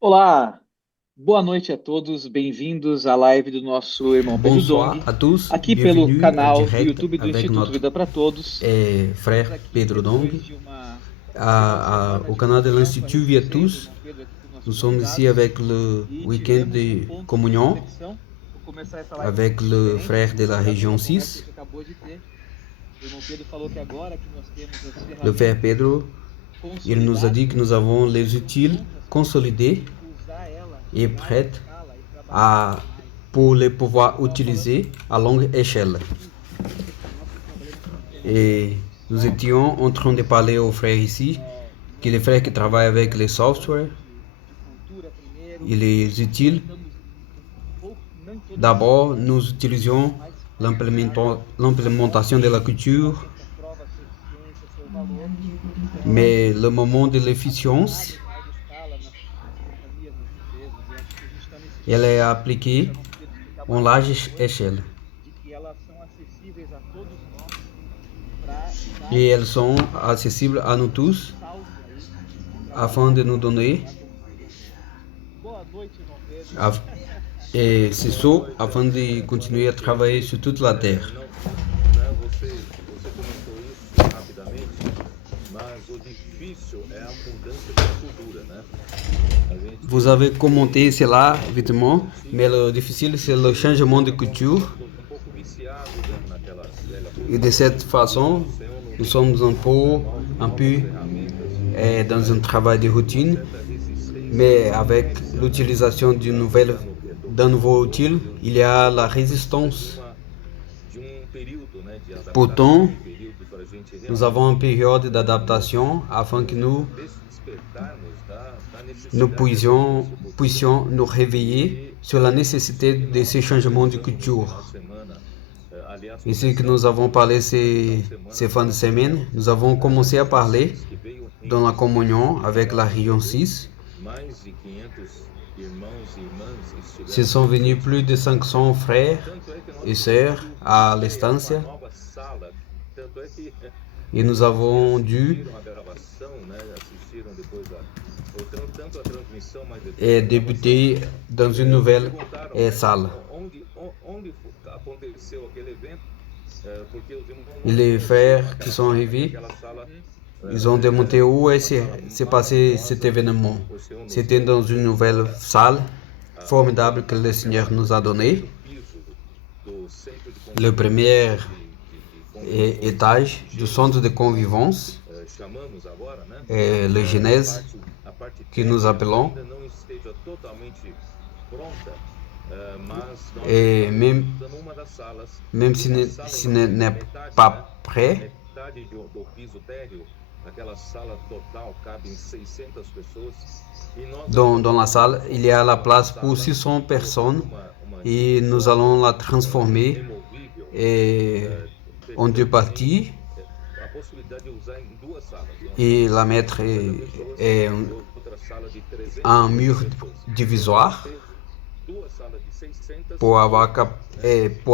Olá, boa noite a todos, bem-vindos à live do nosso irmão Pedro Bonsoir Dong, à tous, aqui pelo bienvenue en canal do direct YouTube do avec Instituto notre Vida para Todos. Estamos frère aqui Pedro Dong depois de um final de semana au de canal de comunhão com a l'Institut Via recém Tous. irmão Pedro aqui com Nous nossos sommes ici convidados avec le e week-end tivemos um de ponto de communion reflexão. Vou começar essa live um avec pouquinho le diferente, frère de la baseado région numa conversa que a 6, gente acabou de ter. O irmão Pedro falou que agora que nós temos as le frère ferramentas Pedro. Il nous a dit consolidadas, que nous avons les estão outils prontas para consolidés usar ela et em larga prêts escala e trabalhar à, ainda mais. pour les A gente pouvoir estava falando utiliser à longue échelle. nós que trabalhamos com Et ferramentas de nous software, étions en train de parler aux frères ici, que les nós frères qui travaillent trabalhamos avec com les softwares, de cultura primeiro, il est utile. implantamos pouco, não em todas as D'abord, cidades, nous utilisons mas é necessário agora, l'implémentation de la para culture, ver se aprova a sua eficiência, seu valor. Então ela mais le precisa moment de ser aplicada l'efficience, em larga escala nas companhias, nas empresas. E acho que a gente está nesse elle ponto. est Vou deixar appliquée o irmão Pedro explicar en mais sobre large depois, échelle de que elas são acessíveis a todos nós para dar et elles sont accessibles à nous um tous salto aí no afin trabalhar de e nous no donner trabalhar como filho ao reino. Boa noite, irmão Pedro. et c'est Boa ça noite, afin de boa continuer à noite, travailler Beatriz. sur toute la terre. Não, né, você comentou isso rapidamente, mas o difícil é a mudança de cultura, né? A Vous gente avez commenté cela, évidemment, mais antiga, le difficile, c'est le changement de culture. um pouco viciados, né, naquela velha Et de cultura. cette façon, O Senhor nous nos sommes un novas peu ferramentas, dans un mas travail de existe uma routine, certa resistência, mais avec né, l'utilisation d'un nouveau outil, il y a la de résistance. período, né, de adaptação, Pourtant, um período para a gente nous avons realmente une période nos, d'adaptation afin que nous, despertarmos da nous necessidade dessa puissions, mudança de cultura puissions nous réveiller e sur la isso nécessité que de ces nós changements de conversamos no final de culture. semana, aliás, Ici que nous começamos avons parlé no final de ces semana fins de nós semaine, tivemos nous avons na commencé à região parler 6 que veio dans la enriquecer communion avec la a région rever 6. mais de 500 irmãos e irmãs que Se estiveram sont venus presentes. plus de 500 frères Tanto é que nós et tivemos sœurs à que criar uma l'estancia nova sala, tanto é que et nous aqueles que avons dû assistiram a gravação, né, assistiram depois tanto a transmissão, mas depois a gravação, débuter dans une nouvelle perguntaram, salle. onde aconteceu aquele evento, porque os irmãos Et não les conheciam frères qui aquela sont sala, que arrivés, aquela sala ils ont demandé foi où uma sala s'est passé cet maravilhosa, événement. o Senhor nos C'était deu dans une nouvelle salle formidable que le Seigneur nous a no donnée. primeiro piso do centro de Le premier convenções, étage du centre de convivence, chamamos agora, né? le Genèse, A parte que nous técnica appelons. ainda não esteja totalmente pronta, mas nós Et estamos usando uma das salas. même E si uma sala ce imagina, n'est metade, pas né? prêt, Metade do piso térreo, aquela sala total cabe em 600 pessoas. E nós dans la salle, il y a la place pour 600 personnes et nous allons la transformer en deux parties a possibilidade de usar em duas salas. et la mettre Outra sala de 300 un mur pessoas. divisoire Duas salas de 600 pour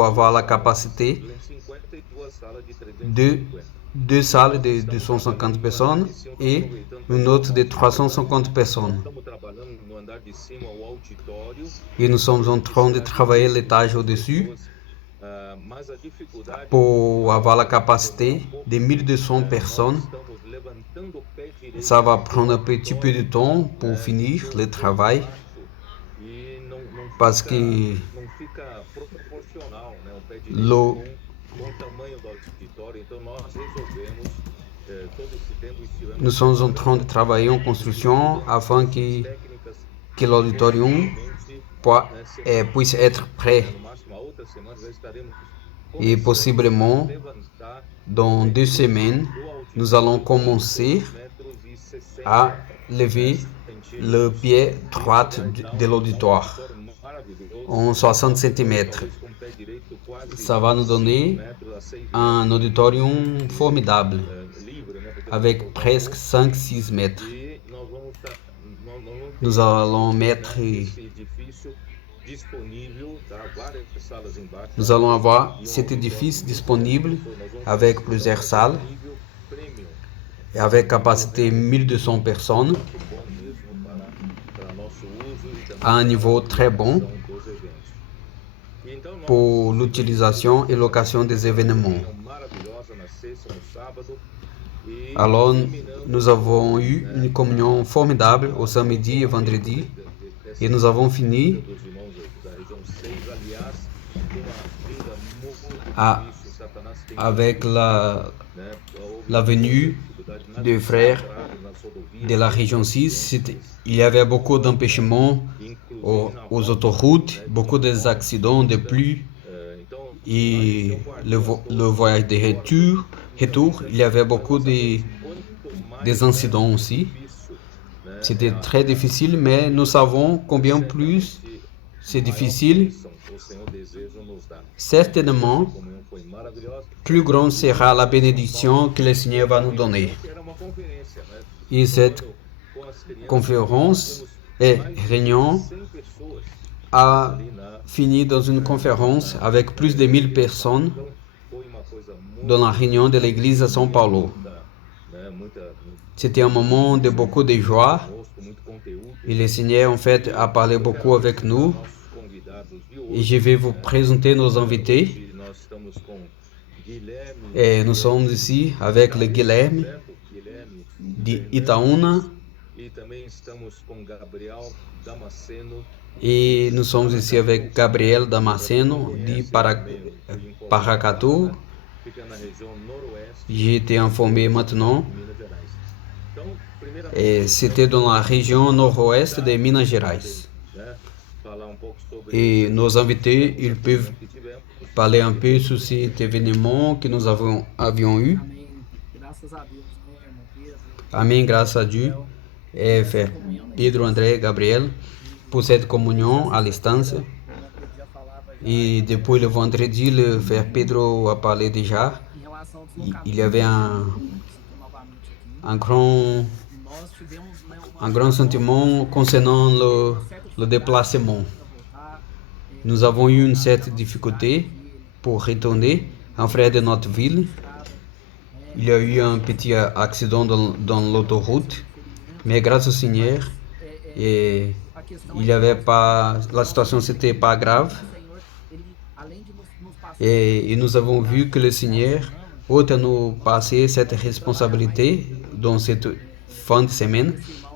avoir la capacité 250 e duas salas de de 350. deux salles de 250 personnes et une autre de 350 personnes. Estamos trabalhando no andar de cima, o auditório. Et nous sommes en train de travailler l'étage au-dessus Mas a dificuldade pour avoir la capacité de 1200 personnes. estamos levantando o pé direito Ça va prendre un petit peu de temps pour finir le travail e não parce que fica proporcional, né, o pé l'eau, direito com o tamanho do auditório. Então nós resolvemos todo esse tempo estivemos nous sommes en train de travailler en construction afin técnicas que l'auditorium puisse être prêt no máximo a outra semana já estaremos et possiblement levantar dans 2 semaines nous allons commencer metros e 60 à lever le pied droit de l'auditoire maravilhoso, en 60 cm. com o pé direito quase Ça va nous donner metros a 6 un auditorium formidable livre, né, porque avec presque 5-6 mètres. e nós vamos Nous allons mettre, esse edifício disponível, tá? Várias salas embaixo. nous allons avoir cet édifice disponible avec plusieurs salles Nível premium, et avec capacité 1200 personnes. bom mesmo para nosso à un niveau très bon dos eventos. E então nós pour l'utilisation et location des événements. reunião maravilhosa na sexta, no sábado, e Alors, terminando nous avons eu une communion formidable au samedi et vendredi, et nous avons fini dos irmãos da região 6, aliás, uma vida muito Ah, difícil, Satanás tem avec la houve venue dificuldade des frères nas rodovias, de la région 6. Il y avait beaucoup d'empêchements aux autoroutes, beaucoup d'accidents de pluie, então et le voyage de retour, il y avait beaucoup des incidents aussi. difícil, né, C'était très difficile, mais nous savons combien plus c'est difficile. o Senhor deseja nos dar. Certainement, A comunhão foi maravilhosa. plus grande sera la bénédiction que le Seigneur va nous donner. Era uma conferência, né? Et cette Com as crianças, conférence et réunion 100 pessoas a ali na. fini dans une conférence avec plus de 1000 personnes Então, foi uma coisa muito dans la réunion de l'église à São Paulo. né, muito C'était un moment de beaucoup de joie conosco, muito conteúdo. et le Seigneur en fait a parlé beaucoup avec nous. Nossos convidados de Et hoje, je vais vous présenter nos invités. nós estamos com Guilherme, Et nous sommes ici avec le Guilherme certo? Guilherme, de Itaúna e também estamos com Gabriel Damasceno, et nous sommes ici avec Gabriel Damasceno de Paracatu. fica na região noroeste J'ai été informé maintenant de Minas Gerais. Então, primeira et c'était dans la région nord-ouest de Minas Gerais. né, falar pouco sobre Et nos invités, ils peuvent o que tivemos. parler un peu sur cet événement que nous avions eu. Amém. Graças a Deus, né, irmão Pedro? Amen, grâce à Dieu. Et frère Pedro, André, Gabriel, pour cette communion à distance. Como eu já falava já, Et depuis le vendredi, le frère Pedro a parlé déjà. em relação ao Il deslocamento, y avait novamente aqui, un grand, nós tivemos, né, un grand sentiment concernant le déplacement. voltar, Nous avons eu une certaine difficulté pour retourner. Un frère de notre ville, il y a eu un petit accident dans l'autoroute, mais grâce au Seigneur, et a questão il y avait pas, la situation n'était pas grave. do Senhor, ele, além de nos passar Et nous avons vu que le Seigneur ôte à nous passer cette responsabilité dans cette fin de semaine.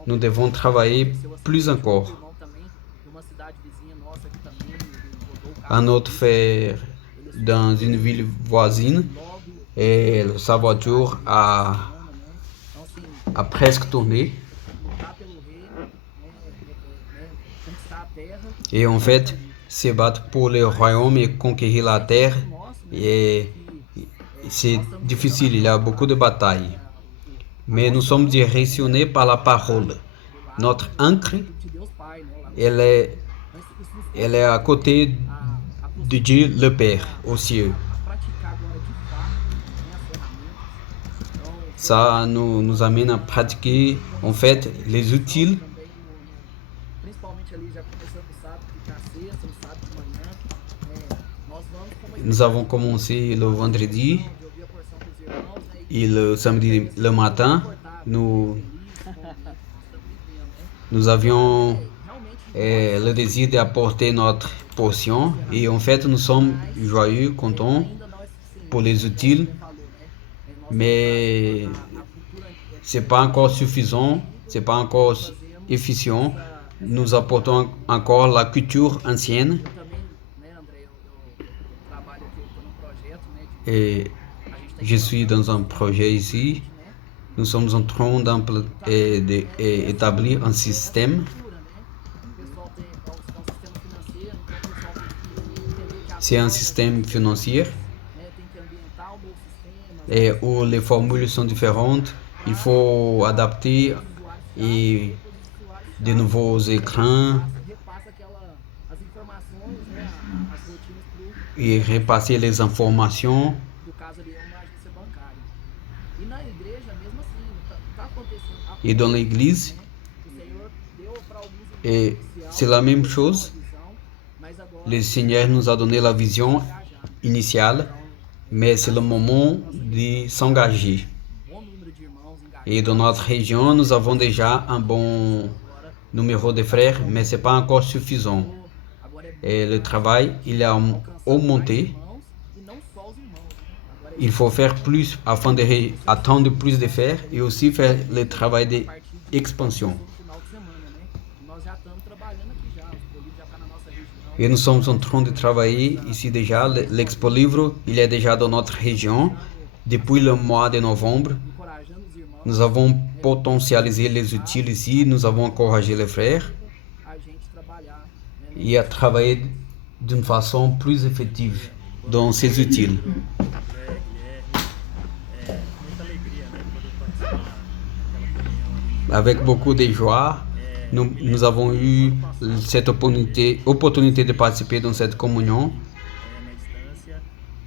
Nous devons travailler plus encore. irmão também, de uma cidade vizinha nossa aqui também, ele rodou o carro Un autre frère dans une ville voisine, logo, et sa voiture né? Então, assim, a presque tourné. lutar pelo reino, conquistar a terra, Et en fait, se battre pour le royaume et conquérir la terre, et c'est difficile, il y a beaucoup de batailles. Mais nous sommes directionnés par la parole. Notre ancre, de Deus Pai, né? Lá, elle est, mas isso nos elle est à côté a de Dieu le Père aux cieux. praticar agora de fato, né, as ferramentas. Então, Ça nous amène à pratiquer en fait les outils. também, principalmente ali, já começando o sábado, ficar sexta, o sábado de manhã, nós vamos com uma Nous avons commencé le vendredi de ouvir a porção dos irmãos, né, et le samedi le matin, nous, nous avions le désir d'apporter notre portion et en fait nous sommes joyeux, contents ainda não é suficiente, pour les outils, falou, né? mais A cultura c'est pas encore suffisant, c'est pas encore efficient. Nous apportons encore la culture ancienne também, né, André, eu trabalho aqui, eu estou num projeto, né, et a gente tem je suis dans un projet ici. Nous sommes en train d'établir un système. cultura, né? O pessoal tem é um sistema financeiro, então o pessoal tem que entender que a C'est un système financier né, tem que ambientar o novo sistema, et où les formules sont différentes. Il faut adapter et de nouveaux écrans repassa as informações, né, as rotinas pro, et repasser les informations. do caso ali é uma agência bancária. E na igreja, mesmo assim, tá acontecendo. Et dans l'église, O Senhor deu para alguns et c'est la même chose. visão, mas agora Le Seigneur nous a donné la vision initiale, mais c'est le moment de s'engager. bom número de irmãos engajados Et dans notre région, nous avons déjà un bon numéro de frères, mais ce n'est pas encore suffisant. Agora é Et le travail, il est alcançar mais augmenté. irmãos e não só os irmãos, né? Agora é Il faut faire plus afin d'attendre plus de faire et aussi faire le travail a partir de d'expansion. no final de semana, né? E nós já estamos trabalhando aqui já, os Polígonos já está na nossa região. Et nous sommes en train de travailler ici déjà. L'Expo Livre, il est déjà dans notre région depuis le mois de novembre. Encorajando os irmãos Nous avons potentialisé les outils ici, nous avons encouragé les frères a gente trabalhar, né? et à travailler d'une façon plus effective dans ces outils. Muita alegria, né, poder participar daquela comunhão ali Avec beaucoup de joie, nous avons eu cette opportunité de participer dans cette communion. na distância.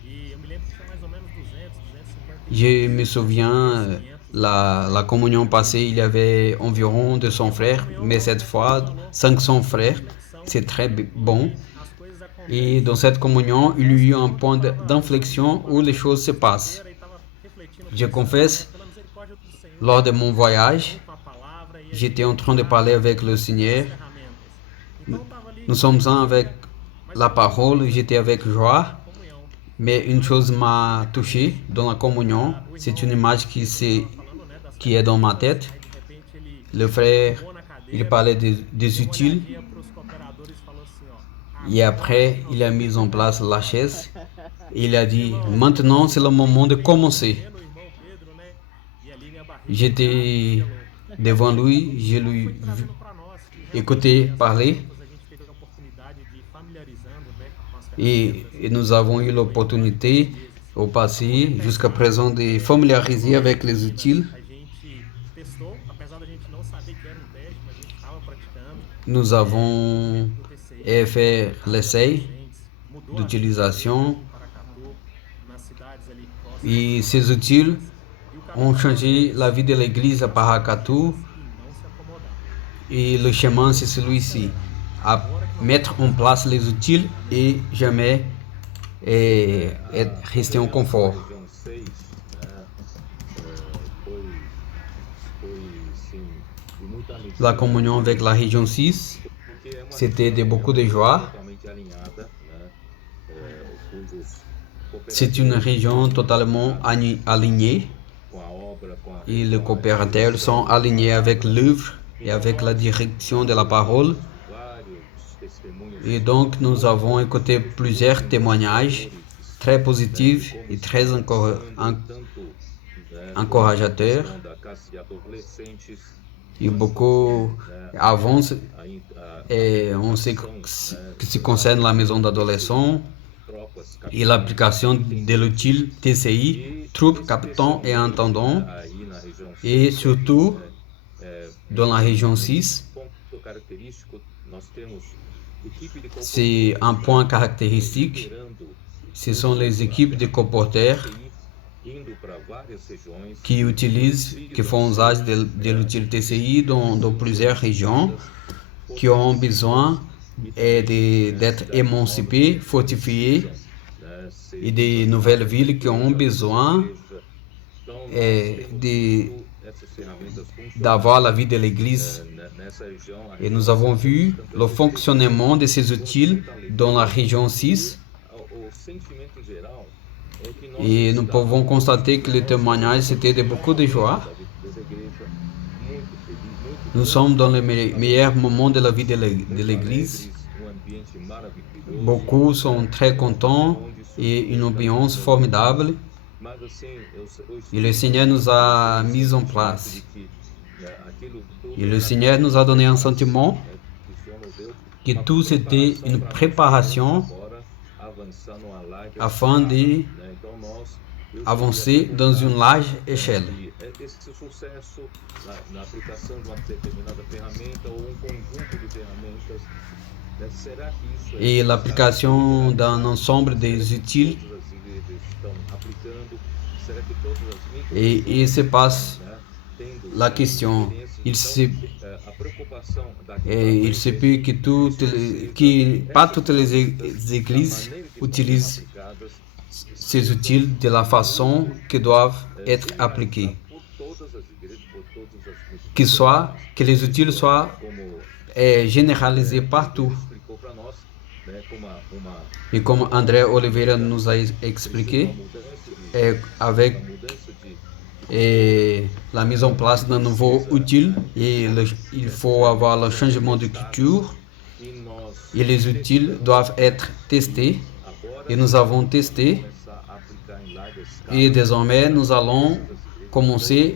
E eu me lembro que tinha mais ou menos 250 Je me souviens, la communion passée, il y avait environ 200 frères, mais cette fois, 500 frères. C'est très bon. as coisas acontecem. Et dans cette communion, il y a eu un point d'inflexion où les choses se passent. E estava refletindo Je confesse, pela misericórdia do Senhor, lors de mon voyage, com a palavra e as j'étais en train de parler avec le Seigneur. ferramentas. Então eu estava ali Nous sommes un avec la parole, j'étais avec joie. em comunhão, Mais une chose m'a touché dans la communion, c'est une image falando, né, das qui est dans ma tête. de repente ele Le frère, voou na cadeira, il parlait des utiles olhadinha para os cooperadores e falou assim, ó, et après il a mis en place la chaise. Et il a dit, maintenant c'est le moment de commencer. no irmão Pedro, né, e ali minha barriga J'étais devant lui, je lui trazendo para nós que écouté parler a gente teve a oportunidade de ir familiarizando, né, com as et nous avons eu l'opportunité au passé, jusqu'à présent, de familiariser avec les outils. a gente testou, apesar da gente não saber que era um teste, mas a gente estava praticando Nous avons do TCI, fait l'essai mudou d'utilisation Paracatu, nas cidades ali próximas, et ces outils ont changé la vie de l'église à Paracatu e não se acomodar. et le chemin c'est celui-ci, à mettre en place les outils et jamais rester en confort. Região 6, né, foi sim, de muita alegria, La communion avec la région 6, porque é uma c'était de região beaucoup de joie. totalmente alinhada, né, cujos C'est une région totalement alignée com a obra, com a et les coopérateurs sont alignés avec l'œuvre et avec la direction de la parole. vários testemunhos Et donc nous avons écouté plusieurs témoignages très positifs et très encourageateurs. da casa de adolescentes, Et beaucoup avancent a et on sait que ce qui concerne la maison d'adolescents tropas et l'application de l'outil TCI, troupes, capitans et intendants, aí na região et surtout dans la région 6. ponto característico, nós temos equipe de C'est un point caractéristique, cooperando ce sont les équipes de comporteurs indo para várias regiões, qui font usage de l'outil TCI dans plusieurs régions, qui ont besoin d'être émancipées, fortifiées, né, et des nouvelles villes qui ont besoin então essas ferramentas funcionam d'avoir la vie de l'Église. nessa região, Et nous avons vu le fonctionnement de ces outils dans la région 6. o sentimento geral é que nós Et nous pouvons constater que le témoignage c'était de beaucoup de joie. das igrejas muito feliz, muito Nous sommes dans le meilleur moment de la vie de l'Église. ambiente maravilhoso, Beaucoup sont très contents et une ambiance formidable. mas assim, Et le Seigneur nous a mis en place. aquilo tudo Et le Seigneur nous a donné un sentiment que o Senhor nos deu que tout c'était une préparation agora avançar numa larga afin né? Então nós d'avancer dans une large échelle. esse sucesso na aplicação de uma determinada ferramenta ou conjunto de ferramentas, né? Será que isso Et l'application d'un ensemble des outils. todas as igrejas estão aplicando? Será que todas as mídias, Et il se passe né, tendo la question. Il se, a preocupação il se peut que pas toutes les églises utilisent aplicadas ces outils de la façon que doivent être appliqués. por todas as igrejas, por todas as mídias, Que les outils soient como est généralisé partout. Explicou para nós, né, como Et comme André Oliveira nous a expliqué, avec la mise en place d'un nouveau outil, il faut avoir le changement de culture et les outils doivent être testés. Et nous avons testé et désormais nous allons commencer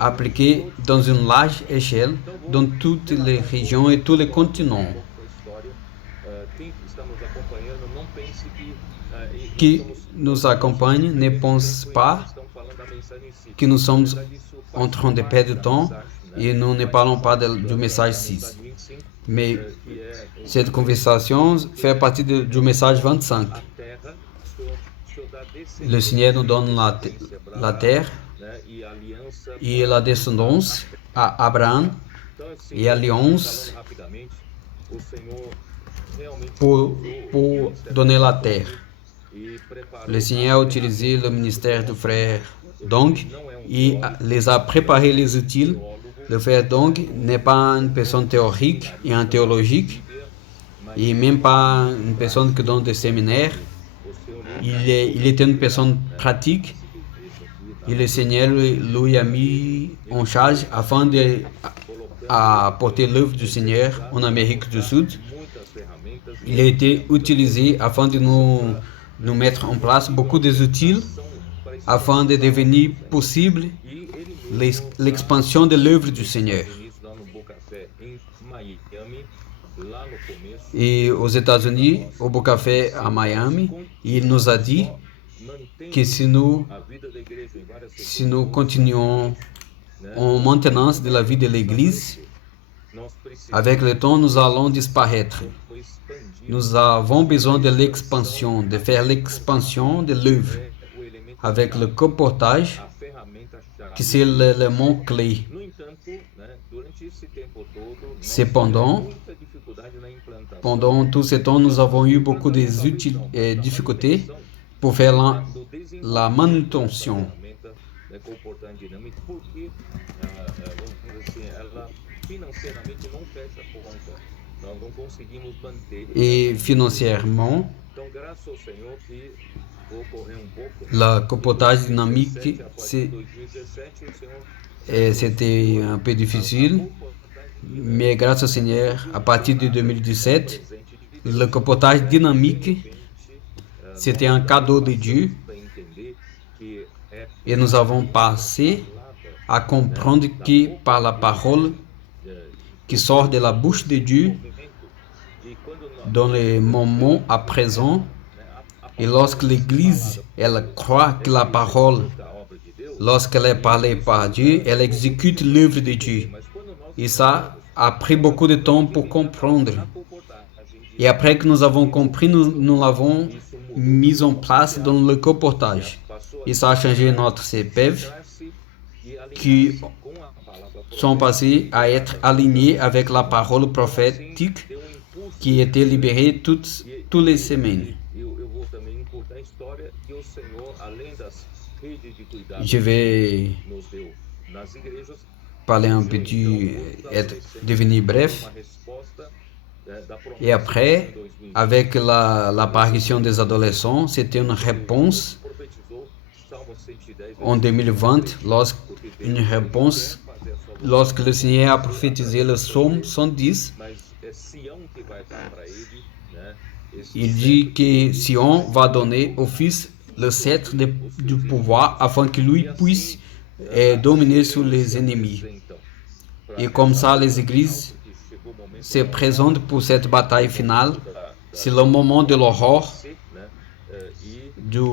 à appliquer dans une large échelle dans toutes les régions et tous les continents. Qui nous accompagne ne pense pas que nous sommes en train de perdre du temps et nous ne parlons pas du message 6. Mais cette conversation fait partie du message 25. Le Seigneur nous donne la terre et la descendance à Abraham et alliance pour donner la terre. Le Seigneur a utilisé le ministère du frère Dong et les a préparé les outils. Le frère Dong n'est pas une personne théorique et un théologique, et même pas une personne qui donne des séminaires. Il était une personne pratique et le Seigneur lui a mis en charge afin d'apporter l'œuvre du Seigneur en Amérique du Sud. Il a été utilisé afin de nous mettre en place beaucoup d'outils afin de devenir possible l'expansion de l'œuvre du Seigneur. Et aux États-Unis, au Bocafé à Miami, il nous a dit que si nous continuons en maintenance de la vie de l'Église, avec le temps, nous allons disparaître. Nous avons besoin de l'expansion, de faire l'expansion de l'œuvre, avec le comportage, qui c'est l'élément clé. Cependant, pendant tout ce temps, nous avons eu beaucoup de difficultés pour faire la manutention. Et financièrement, le comportage dynamique, c'était un peu difficile, mais grâce au Seigneur, à partir de 2017, le comportage dynamique, c'était un cadeau de Dieu, et nous avons passé à comprendre que par la parole qui sort de la bouche de Dieu, dans les moments à présent, et lorsque l'Église, elle croit que la parole, lorsqu'elle est parlée par Dieu, elle exécute l'œuvre de Dieu. Et ça a pris beaucoup de temps pour comprendre. Et après que nous avons compris, nous l'avons mis en place dans le comportage. Et ça a changé notre CPEV, qui sont passés à être alignés avec la parole prophétique qui était libérée toutes les semaines. Je vais parler un petit, devenir bref. Et après, avec l'apparition des adolescents, c'était une réponse en 2020, lorsque le Seigneur a prophétisé le psaume 110. Il dit que Sion va donner au Fils le sceptre du pouvoir afin que lui puisse dominer sur les ennemis. Et comme ça, les églises se présentent pour cette bataille finale. C'est le moment de l'aurore, du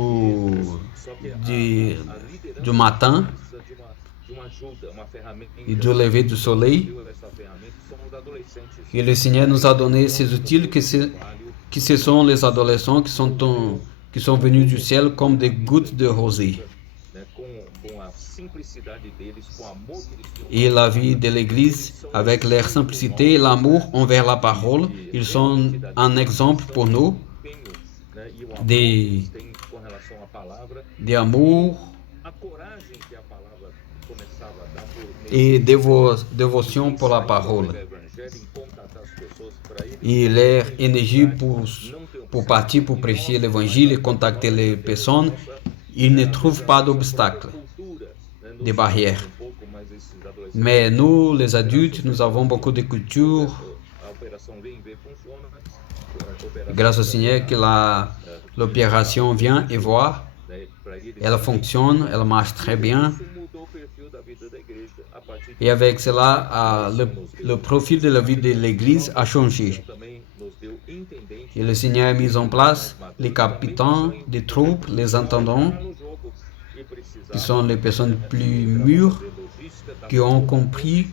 matin et du lever du soleil. Et le Seigneur nous a donné ces outils que ce sont les adolescents qui sont venus du ciel comme des gouttes de rosée. Et la vie de l'Église, avec leur simplicité et l'amour envers la parole, ils sont un exemple pour nous d'amour et dévotion pour la parole. et leur énergie pour partir, pour prêcher l'évangile et contacter les personnes, ils ne trouvent pas d'obstacles, de barrières. Mais nous, les adultes, nous avons beaucoup de culture. Grâce au Seigneur que l'opération vient et voit. Elle fonctionne, elle marche très bien. Et avec cela, le profil de la vie de l'Église a changé. Et le Seigneur a mis en place les capitaines des troupes, les intendants, qui sont les personnes plus mûres, qui ont compris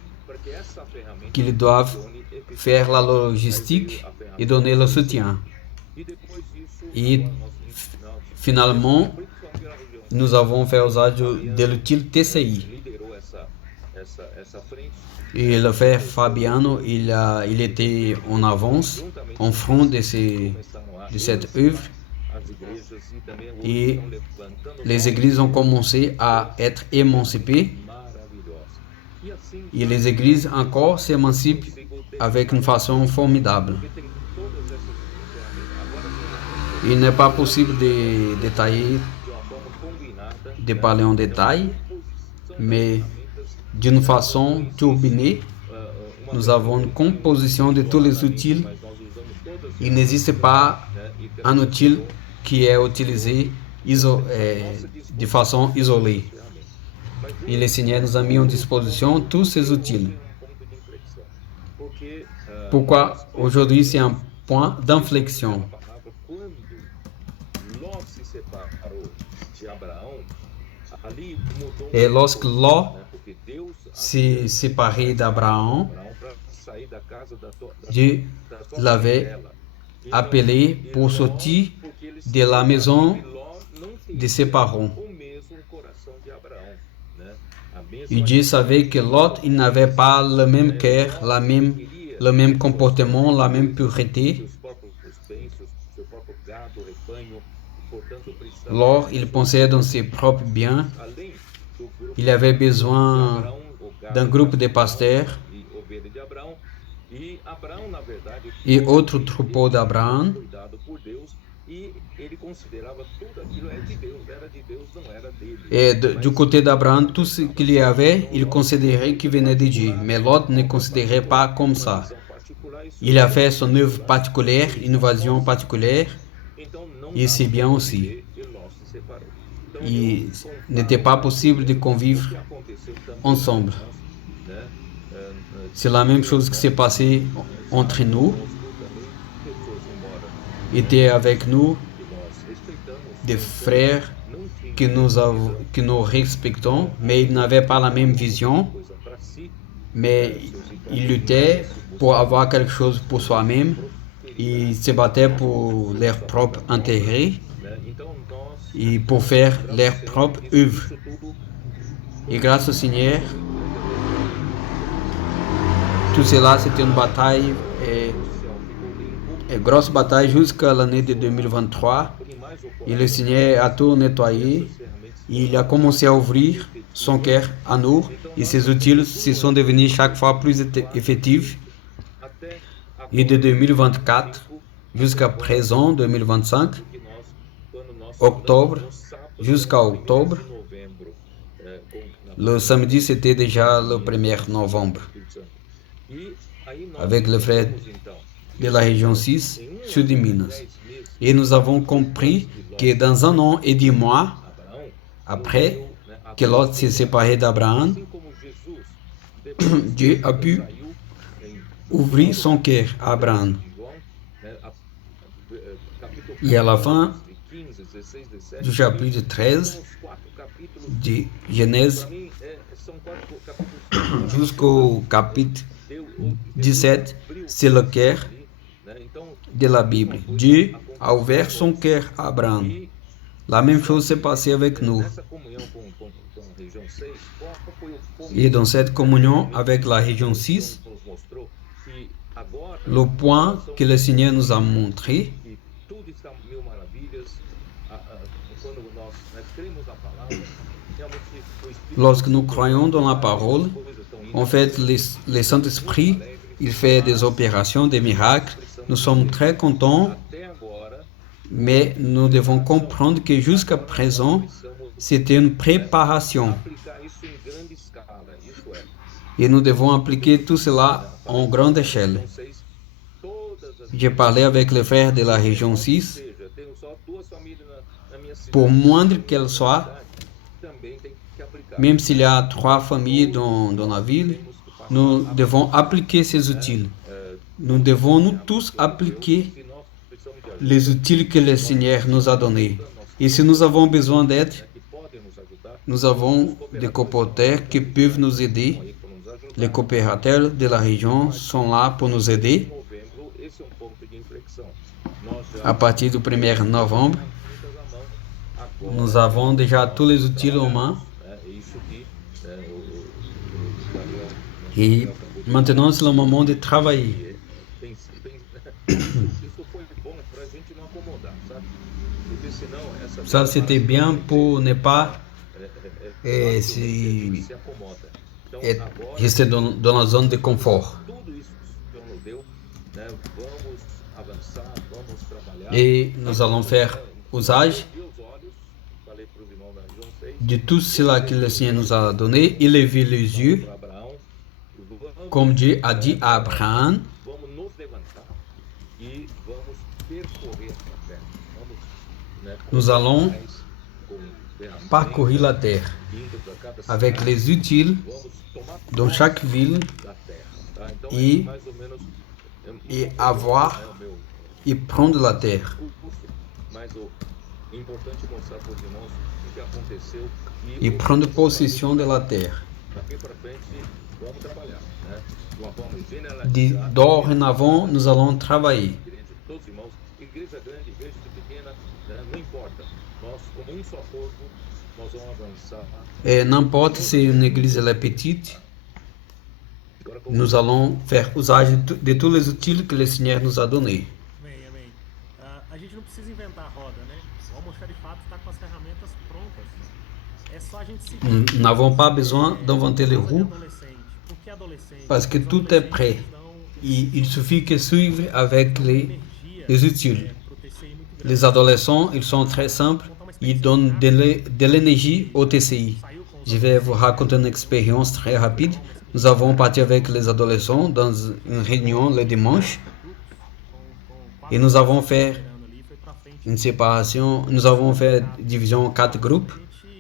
qu'ils doivent faire la logistique et donner le soutien. Et finalement, nous avons fait usage de l'outil TCI. Et le frère Fabiano, il était en avance, en front de cette œuvre. Et les églises ont commencé à être émancipées. Et les églises encore s'émancipent avec une façon formidable. Il n'est pas possible de détailler, de parler en détail, mais d'une façon turbinée, nous avons une composition de tous les outils. Il n'existe pas un outil qui est utilisé de façon isolée. Et le Seigneur nous a mis en disposition tous ces outils. Pourquoi aujourd'hui c'est un point d'inflexion. Et lorsque Ló s'est séparé d'Abraham, Dieu l'avait appelé pour sortir de la maison de ses parents. Et Dieu savait que Lot, il n'avait pas le même cœur, le même comportement, la même pureté. Lot, il pensait dans ses propres biens. Il avait besoin d'un groupe de pasteurs et autres troupeaux d'Abraham. Et du côté d'Abraham, tout ce qu'il y avait, il considérait qu'il venait de Dieu. Mais Lot ne considérait pas comme ça. Il a fait son œuvre particulière, une invasion particulière, et c'est bien aussi. Il n'était pas possible de convivre ensemble. C'est la même chose qui s'est passée entre nous. Étaient avec nous des frères que nous respectons, mais ils n'avaient pas la même vision. Mais ils luttaient pour avoir quelque chose pour soi-même. Ils se battaient pour leur propre intérêt et pour faire leur propre œuvre. Et grâce au Seigneur, tout cela, c'était une bataille, une grosse bataille jusqu'à l'année de 2023. Et le Seigneur a tout nettoyé. Il a commencé à ouvrir son cœur à nous. Et ces outils se sont devenus chaque fois plus effectifs. Et de 2024 jusqu'à présent, 2025, octobre, jusqu'à octobre, le samedi, c'était déjà le 1er novembre. Avec le frère de la région 6, sud de Minas. Et nous avons compris que dans 1 an et 10 mois, après que Lot s'est séparé d'Abraham, Dieu a pu ouvrir son cœur à Abraham. Et à la fin du chapitre 13 de Genèse jusqu'au chapitre 17, c'est le cœur de la Bible. Dieu a ouvert son cœur à Abraham. La même chose s'est passée avec nous. Et dans cette communion avec la région 6, le point que le Seigneur nous a montré, lorsque nous croyons dans la parole, en fait, le Saint-Esprit, il fait des opérations, des miracles. Nous sommes très contents, Até agora, mais nous devons comprendre que jusqu'à présent, precisamos c'était une préparation. aplicar isso em grande escala. Isso é, Et nous devons appliquer tout cela en grande échelle. região 6, todas as J'ai parlé avec les frères de la région 6. seja, tenho só 2 famílias na minha cidade. Pour moindre qu'elle soit, Também tem que aplicar. même s'il y a 3 familles dans la ville, nous devons appliquer ces outils. Nous devons nous tous appliquer Se nós precisamos de ajuda, les outils que le Seigneur nous a donnés. Et si nous avons besoin d'aide, que podem nos ajudar, nous avons des coopérateurs qui peuvent nous aider. aí para nos ajudar. Les coopérateurs de la région sont là pour nous aider. Novembro, esse é ponto de inflexão. Nós já À partir du 1er novembre, muitas à mão. Agora, nous avons déjà tous les outils en main. é isso que o Gabriel Et maintenant, c'est le moment de travailler. Isso foi bom para a gente não acomodar, sabe? Porque senão essa Ça, c'était bien pour ne pas se acomoda. Então être- agora rester dans la zone de confort. tudo isso que o Senhor nos deu, né? Vamos avançar, vamos trabalhar. Et nous allons faire usage Abrir os olhos, falei para os irmãos da região 6, de tout cela que le Seigneur nous a donné et lever les yeux, para Abraão, vamos, comme Dieu a dit à Abraham. vamos nos levantar e vamos percorrer a terra. Vamos, né, Nous allons com ferramentas, parcourir la terre indo para cada avec cidade, les utiles vamos tomar dans chaque ville da terra, tá? Então E- é mais ou menos et avoir é o meu et prendre la terre. curso, mas o importante é mostrar para os irmãos o que aconteceu Et prendre possession de la terre. daqui para frente vamos trabalhar, né? De uma forma De generalizada, dorénavant, nous allons travailler. igreja, todos os irmãos, igreja grande, igreja pequena, né? Não importa, nós como um só corpo, nós vamos avançar. Et n'importe si une église elle est petite, Agora como nous allons faire usage de tous les outils que le Seigneur nous a donnés. Amém, amém. A gente não precisa inventar a roda, né? O almoxarifado está com as ferramentas prontas. É só a gente seguir. Nous n'avons pas besoin d'inventer les roues Por que adolescente? parce que Os tout est adolescentes prêt. dão Il suffit que suivre avec energia les utiles. pro TCI muito grande. Les adolescents, ils sont très simples. Ils donnent de l'énergie au TCI. Saiu com os Je vais vous raconter une expérience très rapide. Nous avons parti avec les adolescents dans une réunion le dimanche com et nous avons fait esperando ali, foi pra frente. une séparation. Nous avons fait division en 4 groupes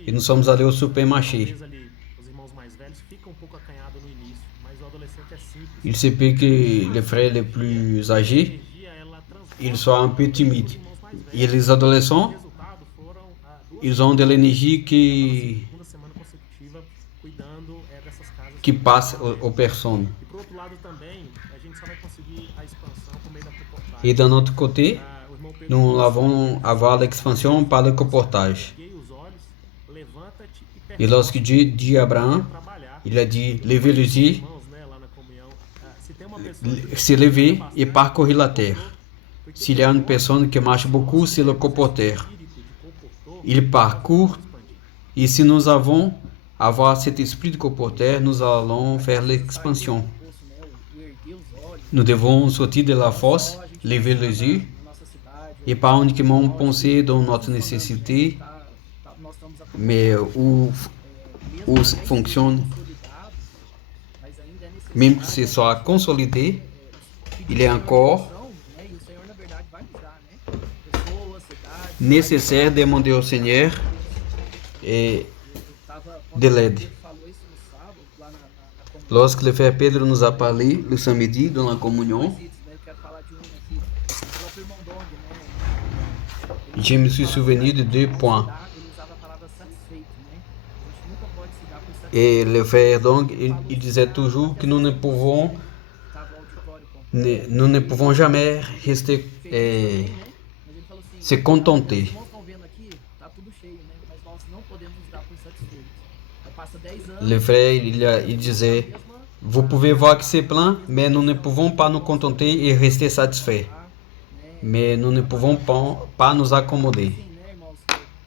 et nous sommes allés au supermarché. Talvez ali os irmãos mais velhos ficam um pouco acanhados no início, mas o adolescente é simples. Il se peut que les frères les plus A âgés, energia, ela transforma ils soient un peu timides. os irmãos mais velhos. Et les adolescents, O resultado foram duas ils ont de l'énergie segunda semana consecutiva cuidando dessas casas. qui passe aux personnes. E por outro lado também, a gente só vai conseguir a expansão por meio da comportagem. Et d'un autre côté, O irmão Pedro nous allons avoir l'expansion par le comportage. erguei os olhos, levanta-te e Et percorre lorsque Dieu dit à Abraham, trabalhar. il a dit, levez les yeux, Irmãos, né, lá na comunhão, se tem uma pessoa se lever et parcourir la terre. porque S'il y a une personne qui marche beaucoup, c'est le comporteur. espírito de comportou Il parcourt, expandir. et si nous avons avoir cet esprit de comporteur, nous allons faire l'expansion. Poço, né? O erguer os olhos Nous devons sortir de la fosse, lever les yeux, na nossa cidade. et pas uniquement penser dans notre nécessité, Nós estamos mais où mesmo fonctionne, consolidados, mas ainda é necessário même que ce soit consolidé, il est encore né? E o Senhor, na verdade, vai nos dar, né? Pessoas, cidades. nécessaire de demander au Seigneur et de l'aide. Ele falou isso no sábado, lá na comunidade. Lorsque le frère Pedro nous a parlé le samedi dans la communion, Né? Eu quero falar de um aqui. O próprio irmão Dong, né? je me suis souvenu de 2 points. Ele usava a palavra satisfeito, né? A gente nunca pode se dar por satisfeito. Et le frère donc, il disait toujours que nous ne pouvons, Tava o auditório completo, nous ne pouvons jamais rester né? Mas ele falou assim: se contenter. os irmãos estão vendo aqui, tá tudo cheio, né? Mas nós não podemos nos dar por satisfeitos. Aí passa 10 anos, Le frère, il disait, mesma, vous pouvez voir que c'est plein, mais nous ne pouvons pas nous contenter et rester satisfaits. tá? Né? Mais nous ne pouvons pas nous accommoder Enfim, né, irmãos?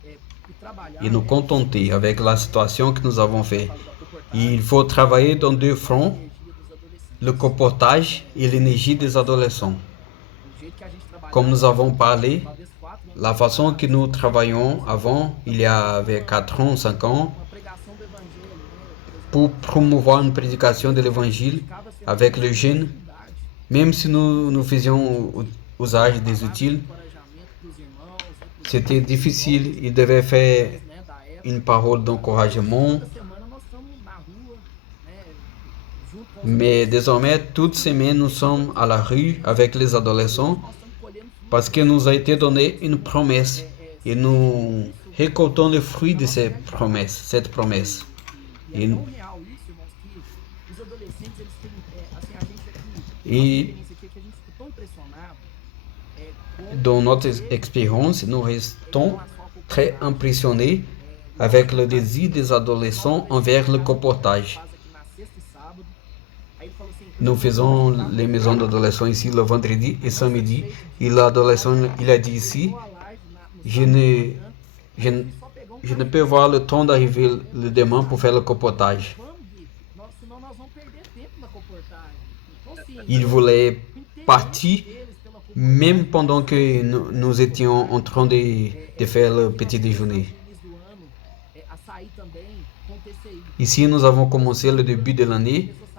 E trabalhar, et nous né? contenter avec la situation que nous avons fait. Da comportagem, Il faut travailler dans 2 fronts. energia dos adolescentes. le comportage et l'énergie des adolescents. do jeito que a gente trabalhava, Comme nous avons parlé, talvez 4 anos la façon que nous travaillons avant, il y avait 4 ans, 5 ans, uma pregação do evangelho, né? Por exemplo, pour promouvoir une prédication de l'évangile ficava sendo avec les jeunes, oportunidade, même si nous faisions usage des outils, encorajamento pros irmãos, né? Pros c'était difficile. Ils devaient faire jovens, né? Da época. une parole d'encouragement, Toda semana nós estamos na rua, né? Junto com os mais désormais, toute semaine, nous sommes à la rue avec les adolescents nós estamos colhendo frutos. parce qu'il nous a été donné une promesse et nous récoltons le fruit de cette promesse. E é Et tão real isso, irmãos, que os adolescentes, eles têm, assim, a gente aqui, Et nossa experiência aqui, é que a gente ficou tão impressionado com dans notre expérience, nous restons très impressionnés avec le désir des adolescents envers le comportage. faz aqui na sexta e sábado. Aí ele falou assim, Nous faisons les maisons d'adolescents ici le vendredi et samedi. Et l'adolescent, il a dit ici, a live no je ne, je, ne- je ne peux voir le temps d'arriver le demain pour faire le comportage. vamos, Gui, senão nós vamos perder tempo na comportagem. Então, assim, Il voulait partir eles pela même pendant que nous étions en train de faire le petit déjeuner. início do ano, a sair também com o TCI. Ici, nous avons commencé le début de l'année Começou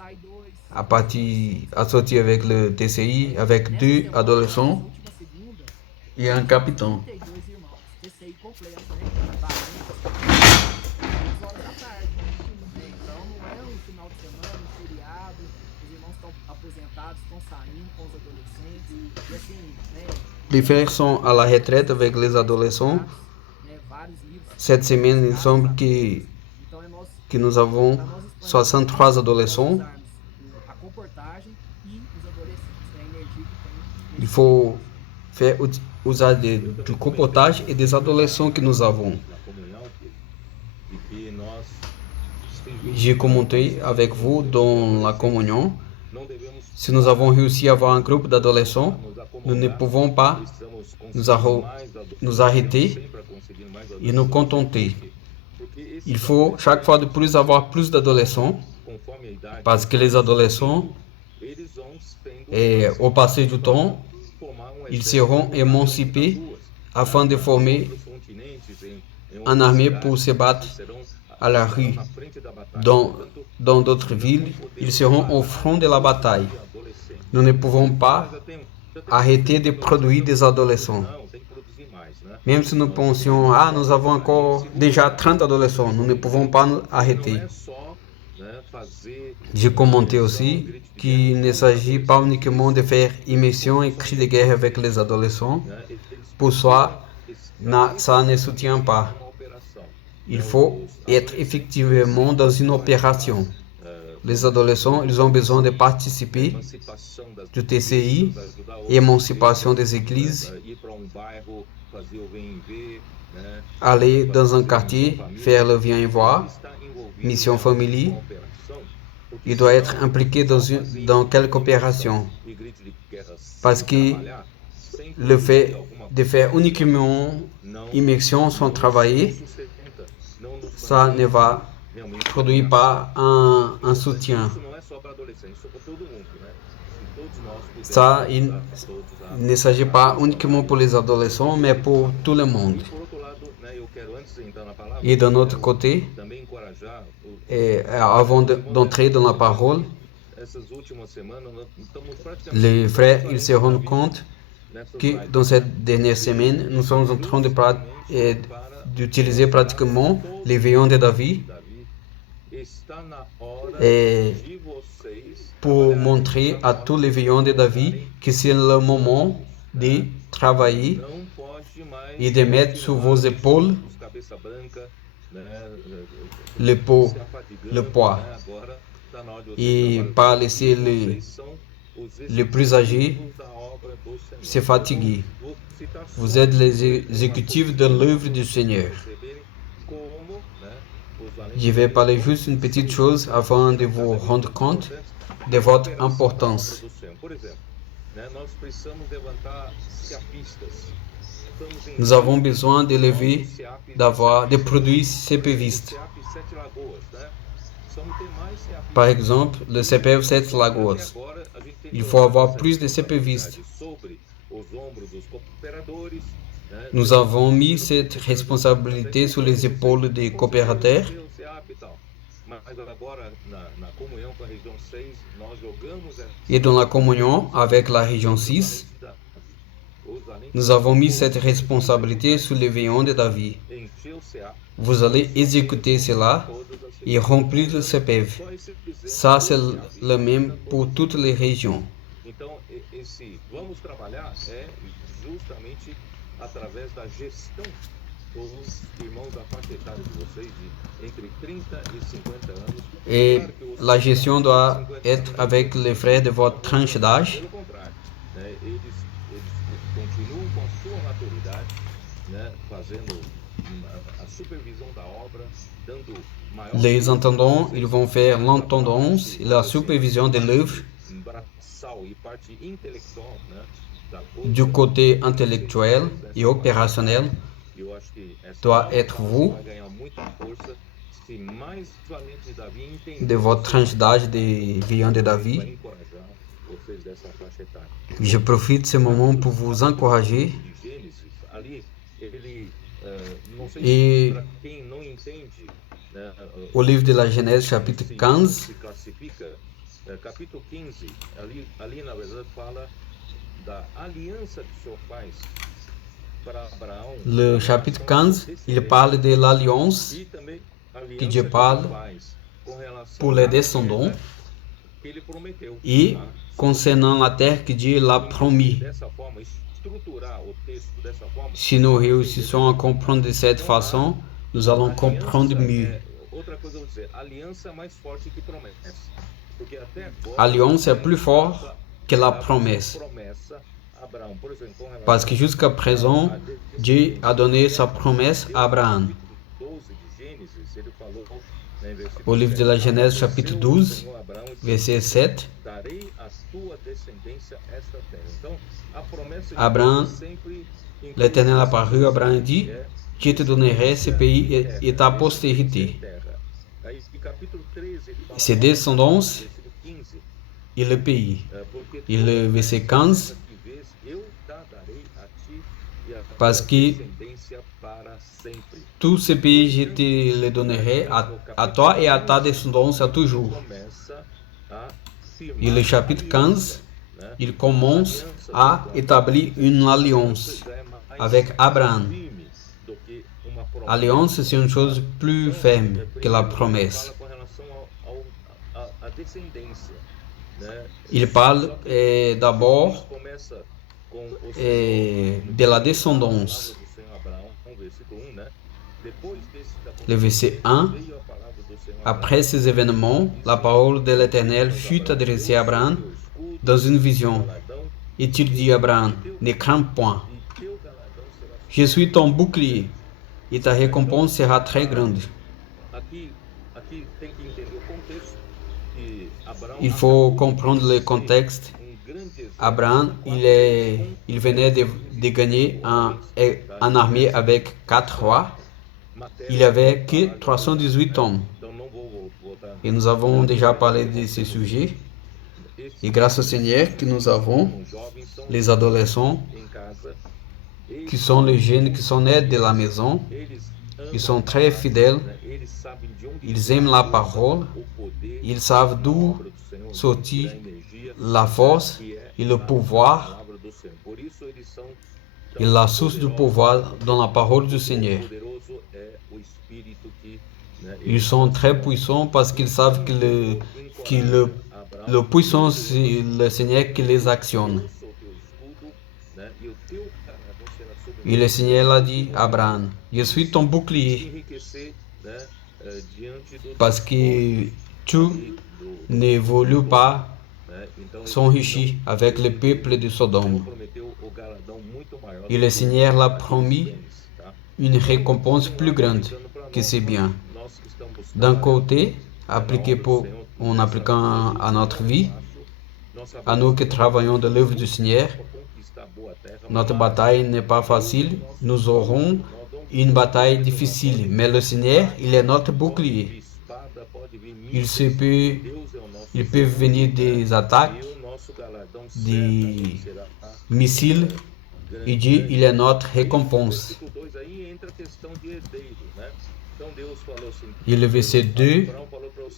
a sair 2, à sortir avec le TCI, avec 2 adolescents última segunda, et un capitaine. 32 irmãos. TCI completo, né? 40, 6 horas da tarde. Né? Então não é um final de semana, um feriado. Os irmãos estão aposentados, estão saindo com os adolescentes. E assim, né? Les frères sont à la retraite avec les adolescents. Vários livros. Cette semaine, il semble Então é nós que nous avons 63 adolescents. usarmos a comportagem e os adolescentes, né? A energia que tem. Il faut faire usage du comportage et des adolescents que nous avons. na comunhão e que nós estejamos, J'ai commenté avec vous dans la communion. não devemos Si nous avons réussi à avoir un groupe d'adolescents, nous ne pouvons pas precisamos nous, conseguir mais nous arrêter sempre a conseguir mais et nous contenter. porque esse, Il faut chaque fois de plus avoir plus d'adolescents conforme a idade, parce que les adolescents, eles vão tendo au passé du temps, formar ils seront émancipés afin de former dos continentes em une armée pour se battre serão à la rue. na frente da batalha. Dans d'autres villes, ils seront au front de la bataille. Adolescente. Nous ne pouvons pas Já tem arrêter de produire des adolescents. não, tem que produzir mais, né? Même si nous pensions, nous avons encore déjà 30 adolescents, nous ne pouvons pas nous arrêter. Não é só, né, fazer J'ai commenté aussi qu'il ne s'agit pas uniquement de faire immersion et cri de guerre avec les adolescents. né, eles Pour soi, ça ne soutient pas. uma operação. Il faut être effectivement dans une opération. Les adolescents, ils ont besoin de participer Emancipação das du TCI, ajudar émancipation des églises, ir para bairro, fazer o vem e ver, né? aller dans un quartier, faire le viens et voir, Está envolvido mission famille. numa operação, porque Il doit être impliqué dans quelque opération. o grito de guerra sem Parce que trabalhar, sem le fait alguma de faire uniquement não immersion sans travailler, sustenta, não nos ça ne va realmente produire pas un soutien. Isso não é só para adolescentes, isso é para todo mundo, né? Se todos nós pudermos Ça, il ajudar todos a... ne s'agit pas uniquement pour les adolescents, mais pour tout le monde. Por outro lado, né, eu quero, antes de entrar na palavra, Et d'un autre côté, também encorajar et avant d'entrer dans la parole, essas últimas semanas, nós estamos praticamente les frères, ils se rendent compte nessas que lives dans cette dernière semaine, nous sommes en train d'utiliser pratiquement les veillons de David Davi. Está na hora et de vocês pour montrer à tous les veillons de David que c'est le moment de travailler não pode mais et de mettre sur vos épaules os cabeça branca, né, le poids, se afadigando, le poids, né? Agora está na hora de vocês et trabalharem. pas laisser Vocês são os les plus âgés da obra do Senhor. se fatiguer. Vou citar só Vous êtes les exécutifs de l'œuvre du Seigneur. perceberem como, né, os valentes Je vais parler juste une petite chose afin de vous rendre compte de votre importance. do Senhor. Por exemplo, né, nós precisamos levantar seapistas. Estamos em Nous avons besoin de lever, SEAP, de produire CPvistes. SEAP Sete Lagoas, né? Par exemple, le CPF 7 Lagoas. Il faut avoir plus de CPVistes. Nous avons mis cette responsabilité sur les épaules des coopérateurs. Et dans la communion avec la région 6, nous avons mis cette responsabilité sur les veillants de David. Vous allez exécuter cela et remplir le CPF. Ça, c'est le même pour toutes les régions. Então, esse vamos trabalhar é justamente através da gestão dos irmãos da faixa etária de vocês, de entre 30 e 50 anos. Et la gestion doit être avec les frères de votre tranche d'âge. Pelo contrário, né, eles continuam com a sua maturidade, né, fazendo a supervisão da obra, dando maior... Les entendants, ils vont faire l'entendance et la supervision de l'œuvre. Du côté intellectuel et opérationnel doit être vous, de votre tranche d'âge des veillants de David. Je profite de ce moment pour vous encourager. Et au livre de la Genèse, chapitre 15, capítulo 15, ali na verdade fala da aliança que o Senhor faz para Abraão. Le chapitre 15, il parle de l'alliance que Dieu parle pour les descendants et concernant la terre que Dieu l'a promis. Si nous réussissons à comprendre de cette façon, nous allons comprendre mieux. Alliance est plus fort que la promesse. Parce que jusqu'à présent, Dieu a donné sa promesse à Abraham. Au livre de la Genèse, chapitre 12, verset 7, Abraham, l'Éternel apparut, Abraham dit, je te donnerai ce pays et ta postérité. Ses descendants et le pays. Et le verset 15, parce que tout ce pays, je te le donnerai à toi et à ta descendance à toujours. Et le chapitre 15, il commence à établir une alliance avec Abraham. Alliance, c'est une chose plus ferme que la promesse. Il parle d'abord de la descendance. Le verset 1, après ces événements, la parole de l'Éternel fut adressée à Abraham dans une vision. Et il dit à Abraham, ne crains point, je suis ton bouclier et ta récompense sera très grande. Il faut comprendre le contexte. Abraham, il venait de gagner en armée avec 4 rois. Il avait que 318 hommes. Et nous avons déjà parlé de ce sujet. Et grâce au Seigneur que nous avons les adolescents qui sont les jeunes qui sont nés de la maison. Ils sont très fidèles. Ils aiment la parole. Ils savent d'où sortir la force et le pouvoir et la source du pouvoir dans la parole du Seigneur. Ils sont très puissants parce qu'ils savent que le puissant, c'est le Seigneur qui les actionne. Et le Seigneur a dit à Abraham, je suis ton bouclier. Parce que tu ne voulus pas s'enrichir avec le peuple de Sodome. Et le Seigneur l'a promis une récompense plus grande que ces biens. D'un côté, en appliquant à notre vie, à nous qui travaillons de l'œuvre du Seigneur, notre bataille n'est pas facile. Nous aurons une bataille difficile, mais le Seigneur, il est notre bouclier. ils peuvent venir des attaques, des missiles, e Dieu, il est notre récompense. E le verset 2,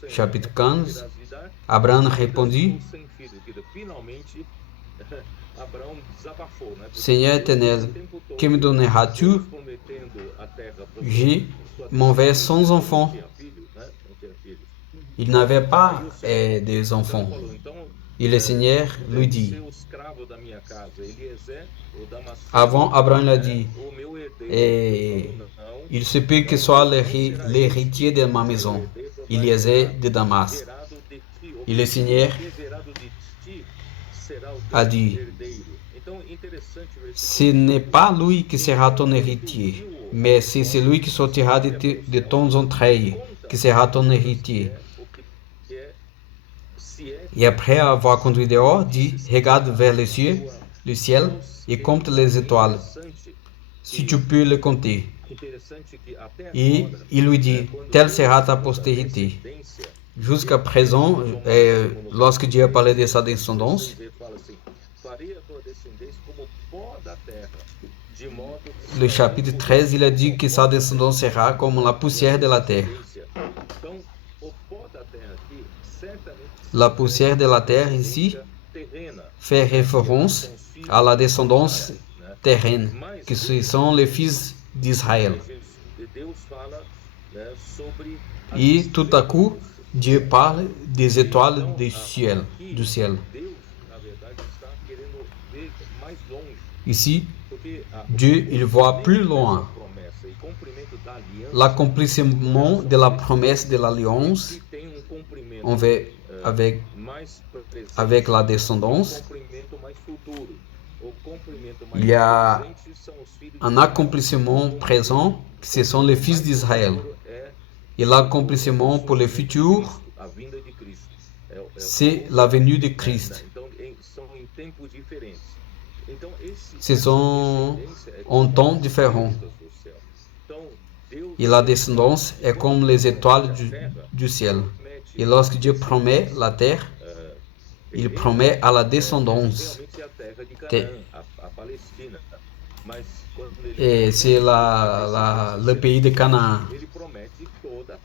chapitre 15, Abraham répondit, Seigneur éternel, que me donneras-tu? Je m'en vais sans enfants. Il n'avait pas des enfants. Et le Seigneur lui dit, avant Abraham l'a dit, il se peut que soit l'héritier de ma maison, Eliezer de Damas. Et le Seigneur a dit, ce n'est pas lui qui sera ton héritier, mais c'est celui qui sortira de ton entrailles qui sera ton héritier. Et après avoir conduit dehors, dit, regarde vers le ciel et compte les étoiles, si tu peux les compter. Et il lui dit, telle sera ta postérité. Jusqu'à présent, lorsque Dieu a parlé de sa descendance, le chapitre 13, il a dit que sa descendance sera comme la poussière de la terre. La poussière de la terre ici fait référence à la descendance terrene, que ce sont les fils d'Israël. Et tout à coup, Dieu parle des étoiles du ciel. Ici, Dieu, il voit plus loin. L'accomplissement de la promesse de l'alliance avec la descendance. Il y a un accomplissement présent, ce sont les fils d'Israël. Et l'accomplissement pour le futur, c'est la venue de Christ. Ce sont en temps différent. Et la descendance est comme les étoiles du ciel. Et lorsque Dieu promet la terre, il promet à la descendance. Et c'est le pays de Canaan.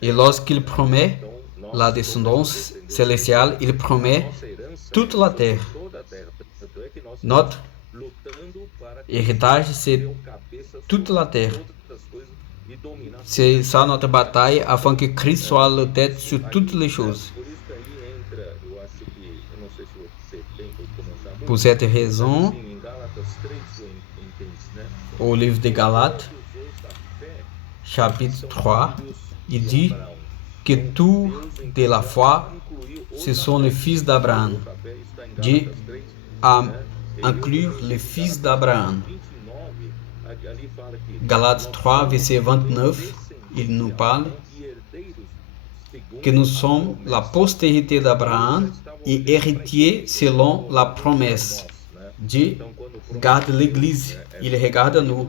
Et lorsqu'il promet la descendance célestiale, il promet toute la terre. Notre héritage, c'est toute la terre. C'est ça notre bataille, afin que Christ soit la tête sur toutes les choses. Pour cette raison, au livre de Galates, chapitre 3, il dit que tout de la foi, ce sont les fils d'Abraham. Dieu a inclus les fils d'Abraham. Galates 3, verset 29, il nous parle que nous sommes la postérité d'Abraham et héritiers selon la promesse. Dieu garde l'Église, il regarde nous.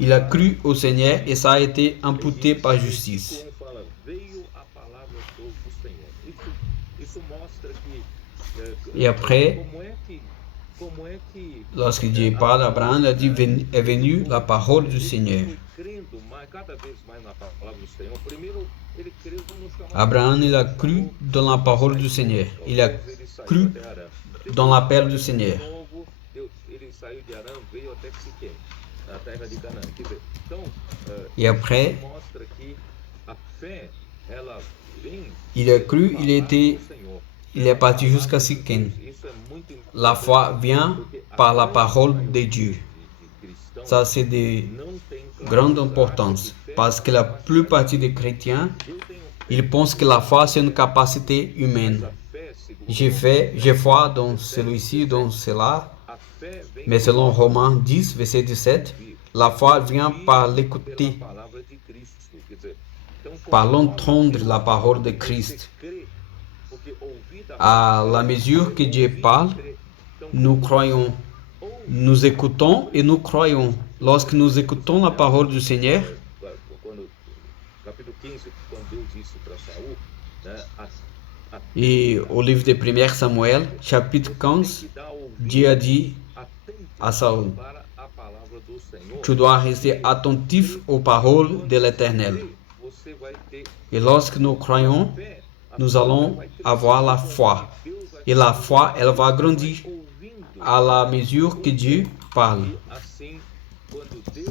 Il a cru au Seigneur et ça a été imputé par justice. Et après, lorsque Dieu parle à Abraham, il a dit, est venue la parole du Seigneur. Abraham, il a cru dans la parole du Seigneur. Il a cru dans l'appel du Seigneur. Et après, il a cru, il est parti jusqu'à Siquém. La foi vient par la parole de Dieu. Ça, c'est de grande importance. Parce que la plupart des chrétiens, ils pensent que la foi, c'est une capacité humaine. J'ai foi dans celui-ci, dans cela. Mais selon Romains 10, verset 17, la foi vient par l'écouter, par l'entendre la parole de Christ. À la mesure que Dieu parle, nous croyons, nous écoutons et nous croyons. lorsque nous écoutons la parole du Seigneur, Quando, capítulo 15, quando Deus disse para Saul, né, et au livre de 1 Samuel, chapitre 15, Dieu a dit à Saül, para a palavra do Senhor, tu dois rester attentif aux paroles de l'Éternel. você vai ter Et lorsque nous croyons, fé, nous allons avoir la foi. Et la foi, elle va grandir ouvindo. à la mesure que Dieu parle. E assim, quando Deus,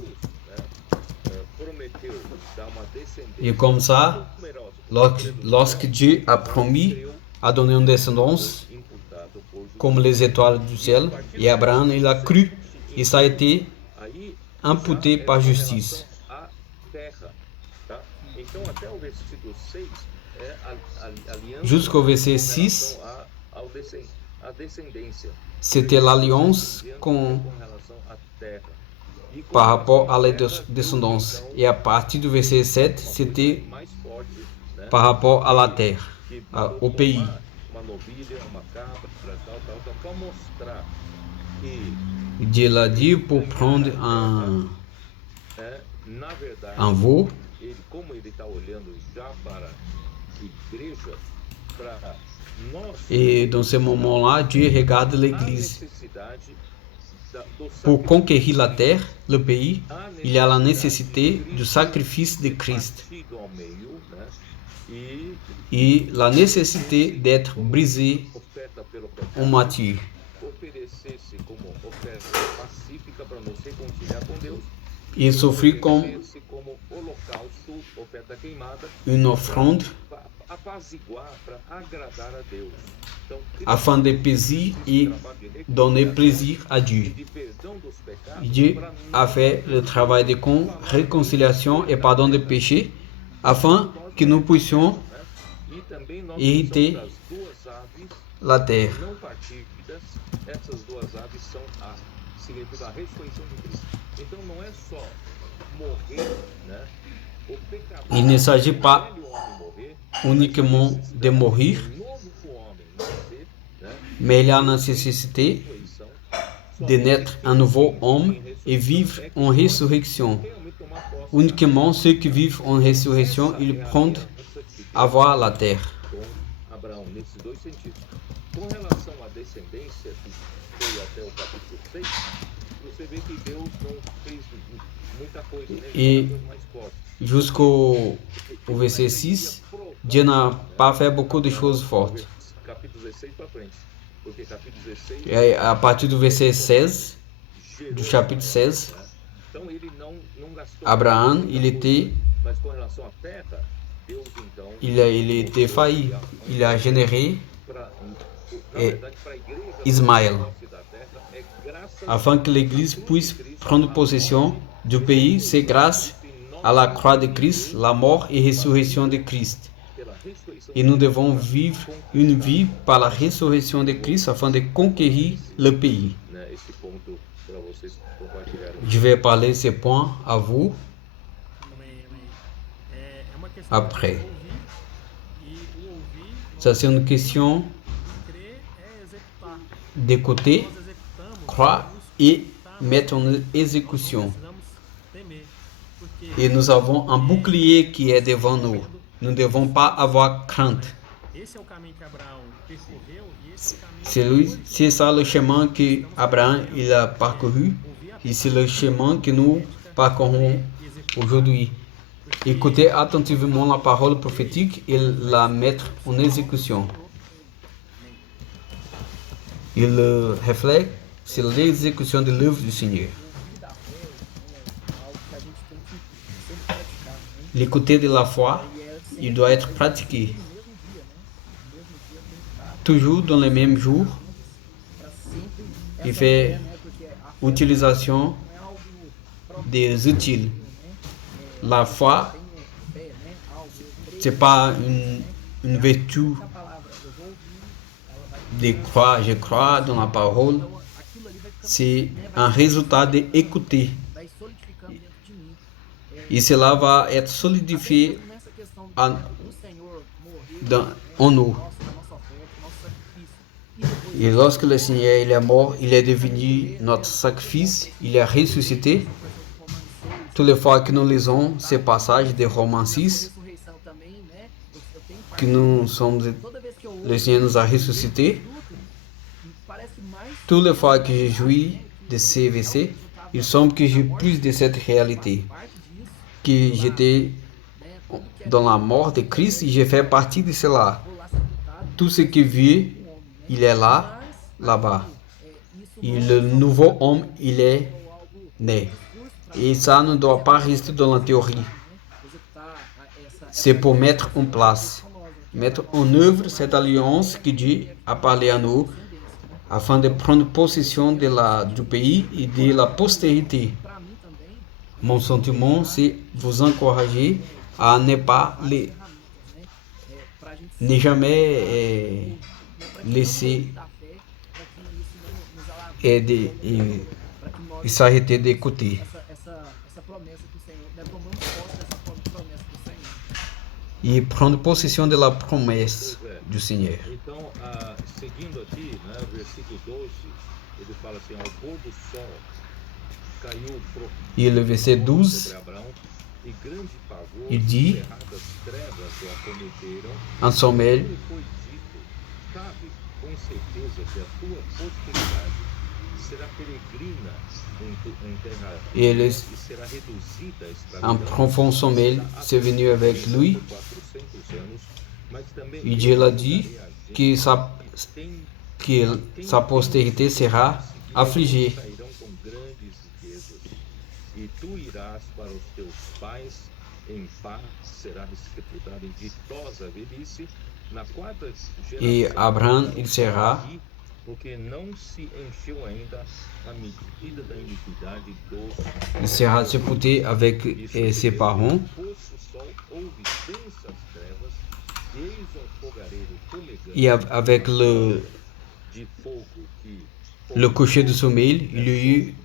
né, prometeu dar uma descendência Et comme ça, numerosa, lorsque Dieu a promis à donner une descendance imputado por justiça. comme les étoiles du ciel, et Abraham, il a cru, et ça a été Aí, imputé par justice. a terra, tá? Então, até o versículo 6 é a aliança Jusqu'au verset com 6, relação à descendência, c'était l'alliance com relação à terra. E com par rapport à la relação terra, descendance. então, Et à partir du verset 7, c'était mais forte, né? par rapport à la terre, Que au pays. uma novilha, uma cabra, tal, para mostrar que, Dieu l'a dit pour prendre na verdade, un veau. como ele está olhando já para a igreja, para nós, Et dans ce moment-là, Dieu regarde a l'Église. necessidade do Pour sacrifício, conquérir la terre, le pays, a il y a la nécessité du sacrifice de Christ partido ao meio, né? E et la nécessité d'être brisé oferta pelo pecado en moitié oferecer-se como oferta pacífica para nos reconciliar com Deus, et s'offrir comme oferecer-se como holocausto, oferta queimada, une offrande para apaziguar, para agradar a Deus. Então, afin de paisible et donner plaisir à Dieu. de perdão dos pecados, Dieu para a fait le travail de réconciliation et pardon des péchés afin que nous puissions e também nós hériter precisamos das duas aves la terre. não partidas. Essas duas aves são significa a ressurreição de Cristo. Então não é só morrer, né? O pecador, Il ne s'agit pas o velho homem morrer, uniquement de mourir, o novo homem nascer, né? mais il y a la nécessité Ressurreição, de naître un nouveau homme et vivre en résurrection. realmente tomar posse Uniquement ceux qui vivent en résurrection, ils prennent à voir la terre. com Abraão nesses dois sentidos. Com relação à descendência, que foi até o capítulo 6, você vê que Deus não fez muita coisa, né? E- Uma coisa mais forte. Jusqu'au verset 6, Dieu n'a pas fait beaucoup de choses fortes. Capítulo 16 para frente. Porque capítulo 16 Et à partir du verset 16, du chapitre 16, então ele não gastou. Abraham, il était, Mas com relação à terra, Deus então il était failli. Il a généré na Et verdade para a igreja Ismaël, da terra é graça afin que l'Église puisse prendre possession du pays, c'est grâce à la croix de Christ, la mort et résurrection de Christ. pela ressurreição. Et nous devons vivre une vie par la résurrection de Christ afin de conquérir le pays. Né, esse ponto para vocês compartilharem. Je vais parler ces points à vous Amém, amém. É uma questão après. de ouvir, e o ouvir, Ça, c'est une question crer é executar. d'écouter, Nós executamos, croire et mettre en exécution. precisamos temer, porque Et nous avons un bouclier qui est devant nous. Nous ne devons pas avoir crainte. esse é o caminho que Abraão percorreu e esse é o caminho C'est ça le chemin que Abraham il a parcouru et c'est le chemin que nous parcourons aujourd'hui. Écoutez attentivement la parole prophétique et la mettre en exécution. Il reflète sur l'exécution de l'œuvre du Seigneur. L'écouter de la foi, il doit être pratiqué. Toujours dans le même jour, il fait utilisation des outils. La foi, c'est pas une vertu de croire, je crois dans la parole. C'est un résultat d'écouter. vai solidificando dentro de mim. Et cela va être solidifié Nessa questão en, do Senhor morrer en nous. nossa oferta, nosso sacrifício. E depois Et lorsque le Seigneur il est mort, il est devenu notre sacrifice, il est ressuscité. Toutes les fois que nous lisons ces passages de Romains 6, ressurreição também, né? Eu tenho que nous sommes, toda vez que eu le Seigneur nous a ressuscités, parece que mais toutes les fois que je jouis de ces versets, il semble que j'ai plus de cette réalité, parte disso, que j'étais né? Tudo que é dans la mort de Christ et j'ai fait partie de cela. vou lá sepultado Tout ce qui vit, homem, né? il est là, Mas là-bas. isso Et não le é só nouveau homme, il est ou algo né. discurso para Et ça ne doit pas rester dans la théorie. executar essa C'est pour mettre en place, mettre en œuvre cette alliance que Dieu a parlé à nous, afin de prendre possession du pays et de la postérité. para mim também Mon sentiment, c'est vous encourager à ne pas les, ferramentas, né? Para gente ne jamais laisser da fé para que isso não nos alarme, aider para que nós et s'arrêter d'écouter. essa promessa que o Senhor, né, tomamos posse dessa promessa do Senhor. Et prendre possession de la promesse du Seigneur. Então, seguindo aqui, né, versículo 12, ele fala assim, ao pôr do sol caiu Et le verset 12, sobre Abraão e grande pavor il e dit, cerradas trevas o acometeram. en sommeil, Ele foi dito, sabe com certeza que a tua posteridade será peregrina em terra et le, e será reduzida à en escravidão. profond sommeil, c'est venu avec lui. Por 400 anos, mas também Et Dieu l'a dit que tem sa postérité sera affligée. sairão com grandes riquezas. E tu irás para os teus pais em paz, será sepultado em ditosa velhice. Na quarta Et geração, Abraham, il sera, porque não se encheu ainda a medida da iniquidade dos il sera sepulté avec ses parents. pôs o sol, houve densas trevas, e eis fogareiro fumegante Et avec de fogo que le coucher du sommeil, il y a eu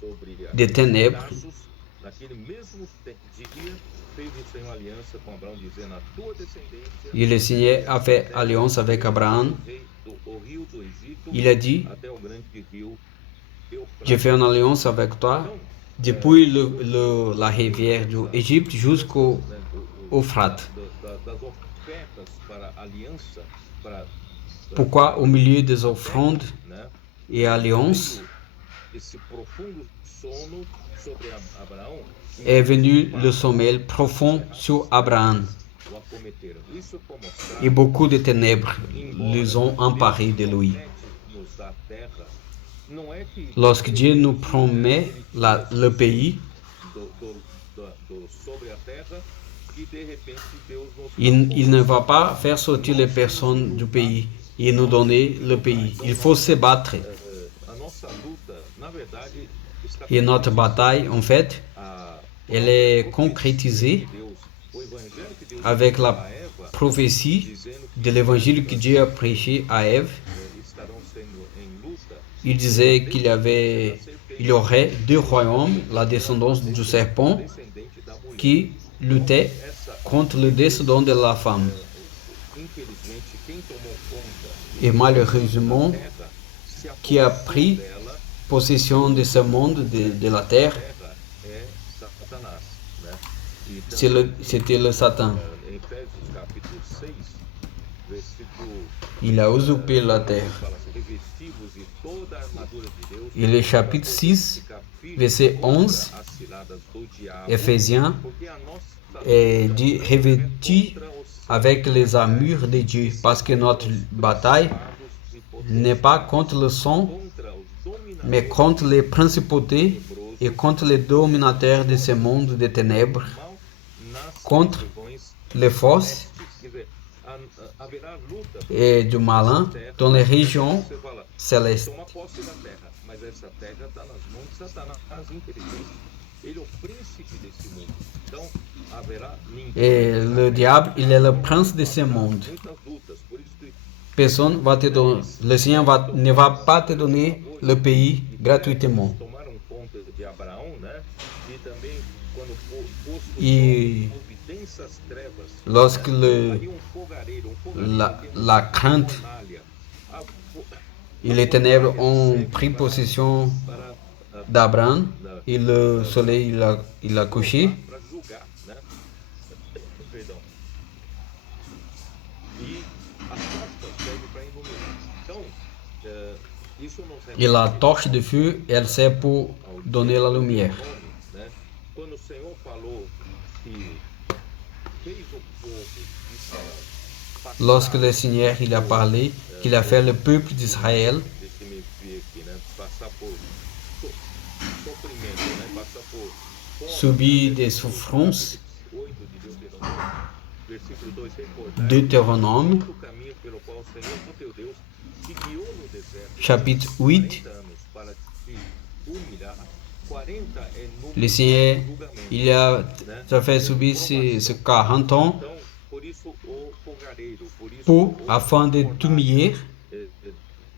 sobre des ténèbres. pedaços. Naquele mesmo dia fez o Senhor aliança com Abraão, dizendo: a tua descendência Et le Seigneur a fait alliance avec Abraham. o rio do Egito Il a dit, até o grande rio Eufrates. j'ai fait une alliance avec toi depuis la rivière du Égypte jusqu'au Euphrate. Das ofertas para aliança, para Pourquoi au milieu des offrandes né, et alliances esse profundo sono sobre Abraão est venu le sommeil profond sur Abraham o acometeram. Isso é para mostrar et beaucoup de ténèbres les ont emparés de lui. nos da terra, não é que Lorsque Dieu nous promet le pays, sobre a terra que de repente Deus nos il ne va pas faire sortir les personnes du pays et nous donner le pays. Il faut se battre. a nossa luta, na verdade, está Et notre bataille, en fait, a elle est concrétisée Deus, o evangelho que Deus avec deu la a Eva, prophétie dizendo de l'évangile que Dieu a prêché à Ève. que estarão sendo em luta. Il disait il y aurait deux royaumes, la descendance du serpent Descendente da mulher. qui luttait contre le descendant de la femme. Infelizmente, quem tomou conta Et malheureusement, da terra se qui a apossou pris dela, possession de ce monde, de la terre, terra é Satanás, né? E c'était le Satan. em Efésios capítulo 6, versículo Il a usurpé la terre. fala assim, revestivos de toda a armadura de Deus. Et le chapitre 6, verset 11, As ciladas do diabo, Éphésiens, porque a nossa dit revêtu avec les armures de Dieu, parce que notre bataille n'est pas contre le sang, contra os dominadores mais contre les principautés et contre les dominateurs de ce monde de ténèbres, nas contre regiões les forces Quer dizer, haverá luta. et du malin dans les régions Você fala, célestes. toma posse da terra, mas essa terra está nas mãos de Satanás, infelizmente. Ele é o príncipe desse mundo. Então, haverá Et le diable, il est le prince de ce monde. muitas lutas. Por isso que Personne va te donner, le Seigneur ne va pas te donner le pays gratuitement. tomaram conta de Abraão, né? E também, quando posto E houve densas trevas, lorsque aí fogareiro la crainte fornalha, et les ténèbres ont pris possession para d'Abraham et le soleil il a couché. para julgar, né? Perdão. E as tochas servem para iluminar. Então, isso nos Et la torche de feu, elle sert pour donner la lumière. né? Quando o Senhor falou que fez o povo de Israel Lorsque le Seigneur il a parlé qu'il a fait le peuple d'Israël deixe-me ver aqui, né? Passar por sofrimento, né? Passar por fome, subir des souffrances, 8 de Deuteronômio, versículo 2, recordar Deutéronome, o caminho pelo qual o Senhor, o teu Deus, te guiou no deserto chapitre 8, 40 anos para te humilhar. 40 é número le Seigneur de julgamento, il a né? ça fait subir ces 40 ans Então, por isso o fogareiro, por isso pour, o afin de t'humilier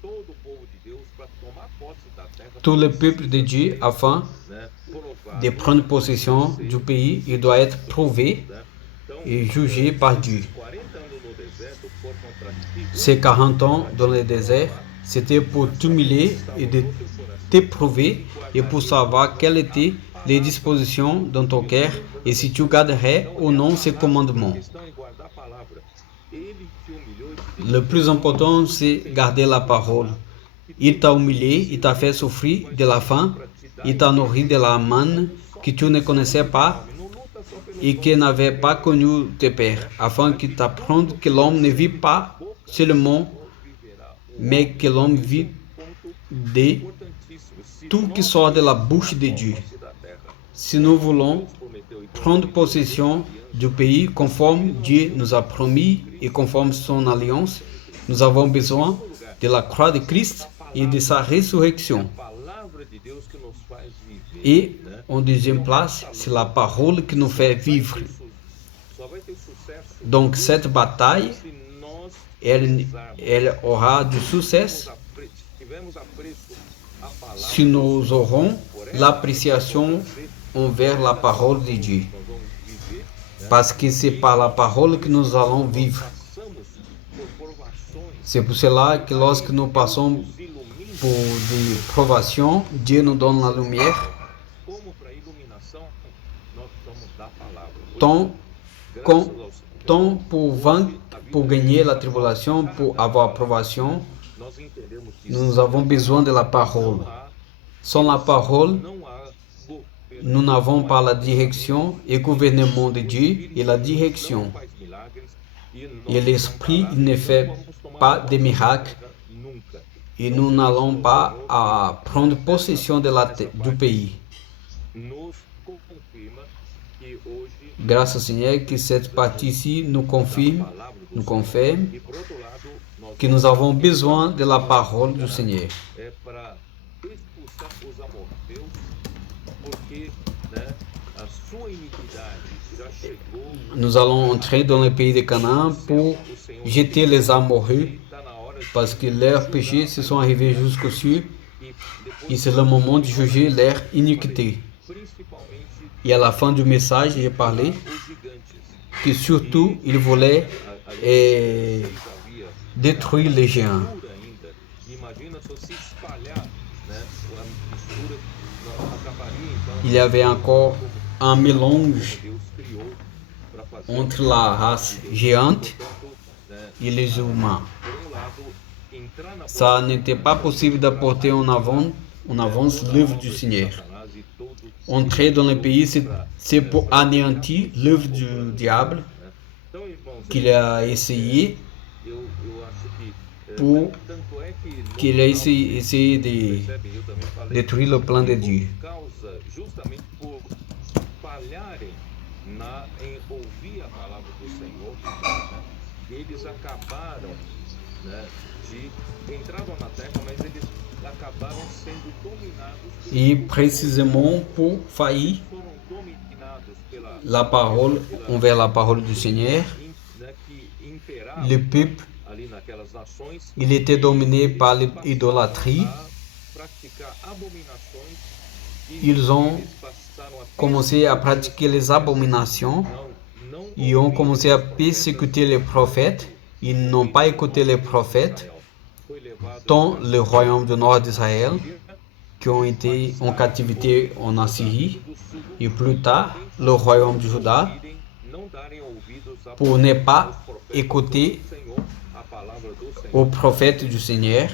todo o povo de Deus para tomar posse da terra, tout le peuple de Dieu afin né? Provar, de prendre possession du pays. Il doit être prouvé né? Então, et jugé par Dieu. 40 anos no deserto foram para ti, Ces 40 ans dans le désert, c'était pour t'humilier et de t'éprouver et pour savoir quelles étaient les dispositions dans ton cœur et si tu garderais ou non ces commandements. questão em guardar a palavra. Ele te humilhou e te Le plus important, c'est garder la parole. Il t'a humilié, il t'a fait souffrir de la faim, il t'a nourri de la manne que tu ne connaissais pas não luta só pelo et qui n'avait pas connu tes pères, afin qu'il t'apprenne que l'homme ne vit pas seulement, viverá. mais que l'homme vit de Importantíssimo. Se tout qui sort de la bouche de Dieu. da terra Si nous voulons prometeu e prendre possession du pays conforme Dieu nous a promis et conforme son alliance, nous avons besoin de la croix de Christ et de sa résurrection. palavra de Deus que nos faz viver, Et né? en deuxième place, c'est la parole qui nous fait vivre. Só vai ter sucesso Donc cette bataille, se nós elle aura du succès tivermos apreço à palavra. si nous aurons l'appréciation envers la parole de Dieu. Nós vamos viver, Parce que c'est par la parole que nous allons vivre. passamos por provações, C'est pour cela que lorsque nous passons nos ilumina, pour des provations, Dieu nous donne la lumière. como para iluminação, nós precisamos da palavra. Tant, Graças com- ao Senhor, tant pour vaincre, pour gagner la tribulation, pour avoir approbation, nós entendemos que nous avons besoin de la parole. Sans la parole, não há governo nous n'avons pas la direction et gouvernement de Dieu et la direction. faz milagres e Et l'Esprit il ne fait pas de miracles nunca. et nous n'allons pas à prendre possession de du pays. Nos confirma que hoje Grâce au Seigneur que cette partie-ci nous confirme, nous confirme e por outro lado nós que nous avons besoin de la parole du Seigneur. é para expulsar os amorreus, porque, né, a sua iniquidade já chegou, Nous allons entrer dans le pays de Canaan pour o Senhor jeter les amoureux está na hora de, parce que leurs péchés se sont arrivés jusqu'aux cieux e et depois c'est le moment de juger leur iniquité. principalmente Et à la fin du message, j'ai parlé os gigantes. que surtout il voulait Havia détruire les géants. mistura ainda. Imagina só se espalhar, né, a mistura acabaria então Il y avait encore un mélange Deus criou para fazer entre la race géante né, et les humains. por lado entrar na Ça n'était pas possible d'apporter en avance l'œuvre du Seigneur. Satanás e todo Entrer dans le pays, c'est pour anéantir l'œuvre du diable então irmãos qu'il a essayé, eu acho que pour tanto é que no qu'il a essayé de percebem, eu também falei détruire le plan de Dieu. causa justamente por falharem em ouvir a palavra do Senhor, né? Eles acabaram, né, de entravam na terra, mas eles acabaram sendo dominados Et précisément pour faillir foram dominados pela la parole envers la parole du Seigneur, né, que imperavam le peuple, ali naquelas nações il était dominé par l'idolâtrie. a praticar abominações e Ils ont eles passaram a commencé à pratiquer les abominations. não Ils ont commencé à persécuter les prophètes. Ils n'ont pas écouté les prophètes, foi levado tant le royaume du nord d'Israël, qui ont été en captivité en Assyrie, et plus tard le royaume de Juda, pour ne pas écouter au prophète du Seigneur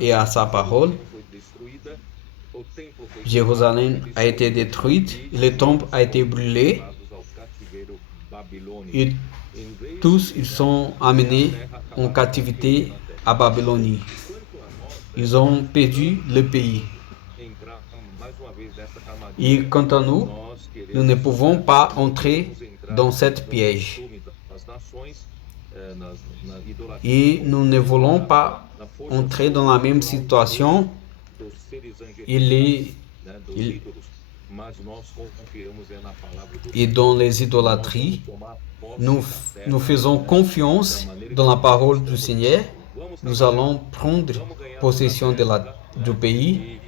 et à sa parole. Jérusalem a été détruite, le temple a été brûlé, et tous ils sont amenés en captivité à Babylonie. Ils ont perdu le pays. Et quant à nous, nous ne pouvons pas entrer dans cette piège. Et nous ne voulons pas entrer dans la même situation et dans les idolâtries. Nous faisons confiance dans la parole du Seigneur. Nous allons prendre possession du pays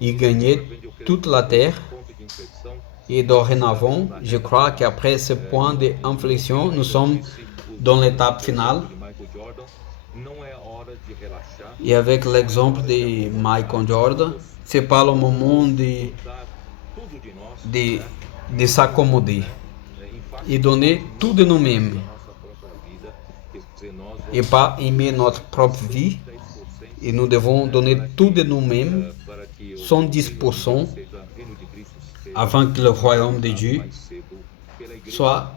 et gagner toute la terre. Et dorénavant, je crois qu'après ce point d'inflexion, nous sommes dans l'étape finale. Et avec l'exemple de Michael Jordan, c'est pas le moment de s'accommoder et donner tout de nous-mêmes et pas aimer notre propre vie. Et nous devons donner tout de nous-mêmes, 110%, afin que le royaume de Dieu soit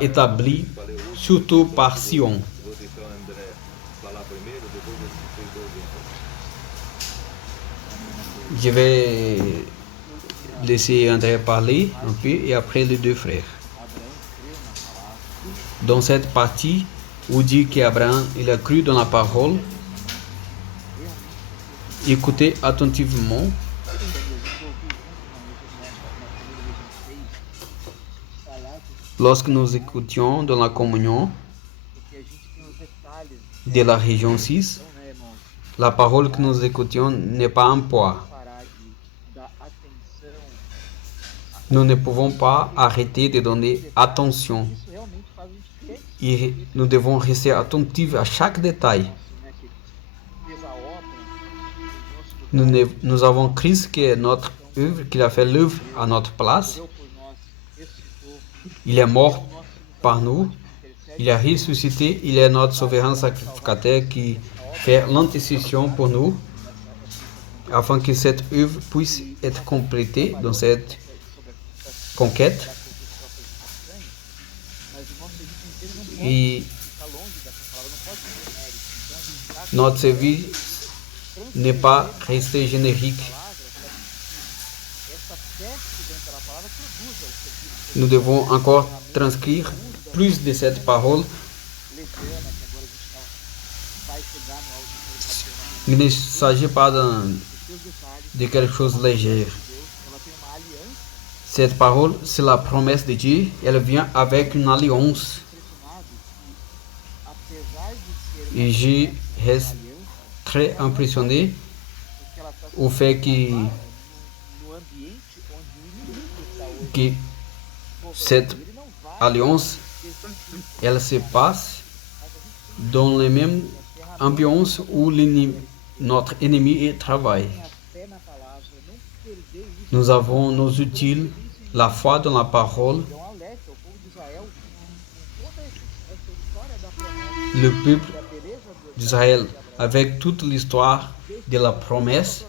établi, surtout par Sion. Je vais laisser André parler un peu et après les deux frères. Dans cette partie où dit qu'Abraham il a cru dans la parole, écoutez attentivement. Lorsque nous écoutions dans la communion de la région 6, la parole que nous écoutions n'est pas un poids. Nous ne pouvons pas arrêter de donner attention. Et nous devons rester attentifs à chaque détail. Nous avons Christ qui est notre œuvre, qui a fait l'œuvre à notre place. Il est mort par nous. Il a ressuscité. Il est notre souverain sacrificateur qui fait l'intercession pour nous, afin que cette œuvre puisse être complétée dans cette conquête. Et notre service n'est pas resté générique. Nous devons encore transcrire plus de cette parole. Il ne s'agit pas de quelque chose de léger. Cette parole, c'est la promesse de Dieu. Elle vient avec une alliance. Et je reste très impressionné au fait que cette alliance, elle se passe dans les mêmes ambiances où notre ennemi travaille. Nous avons nos outils, la foi dans la parole. Le peuple d'Israël, avec toute l'histoire de la promesse,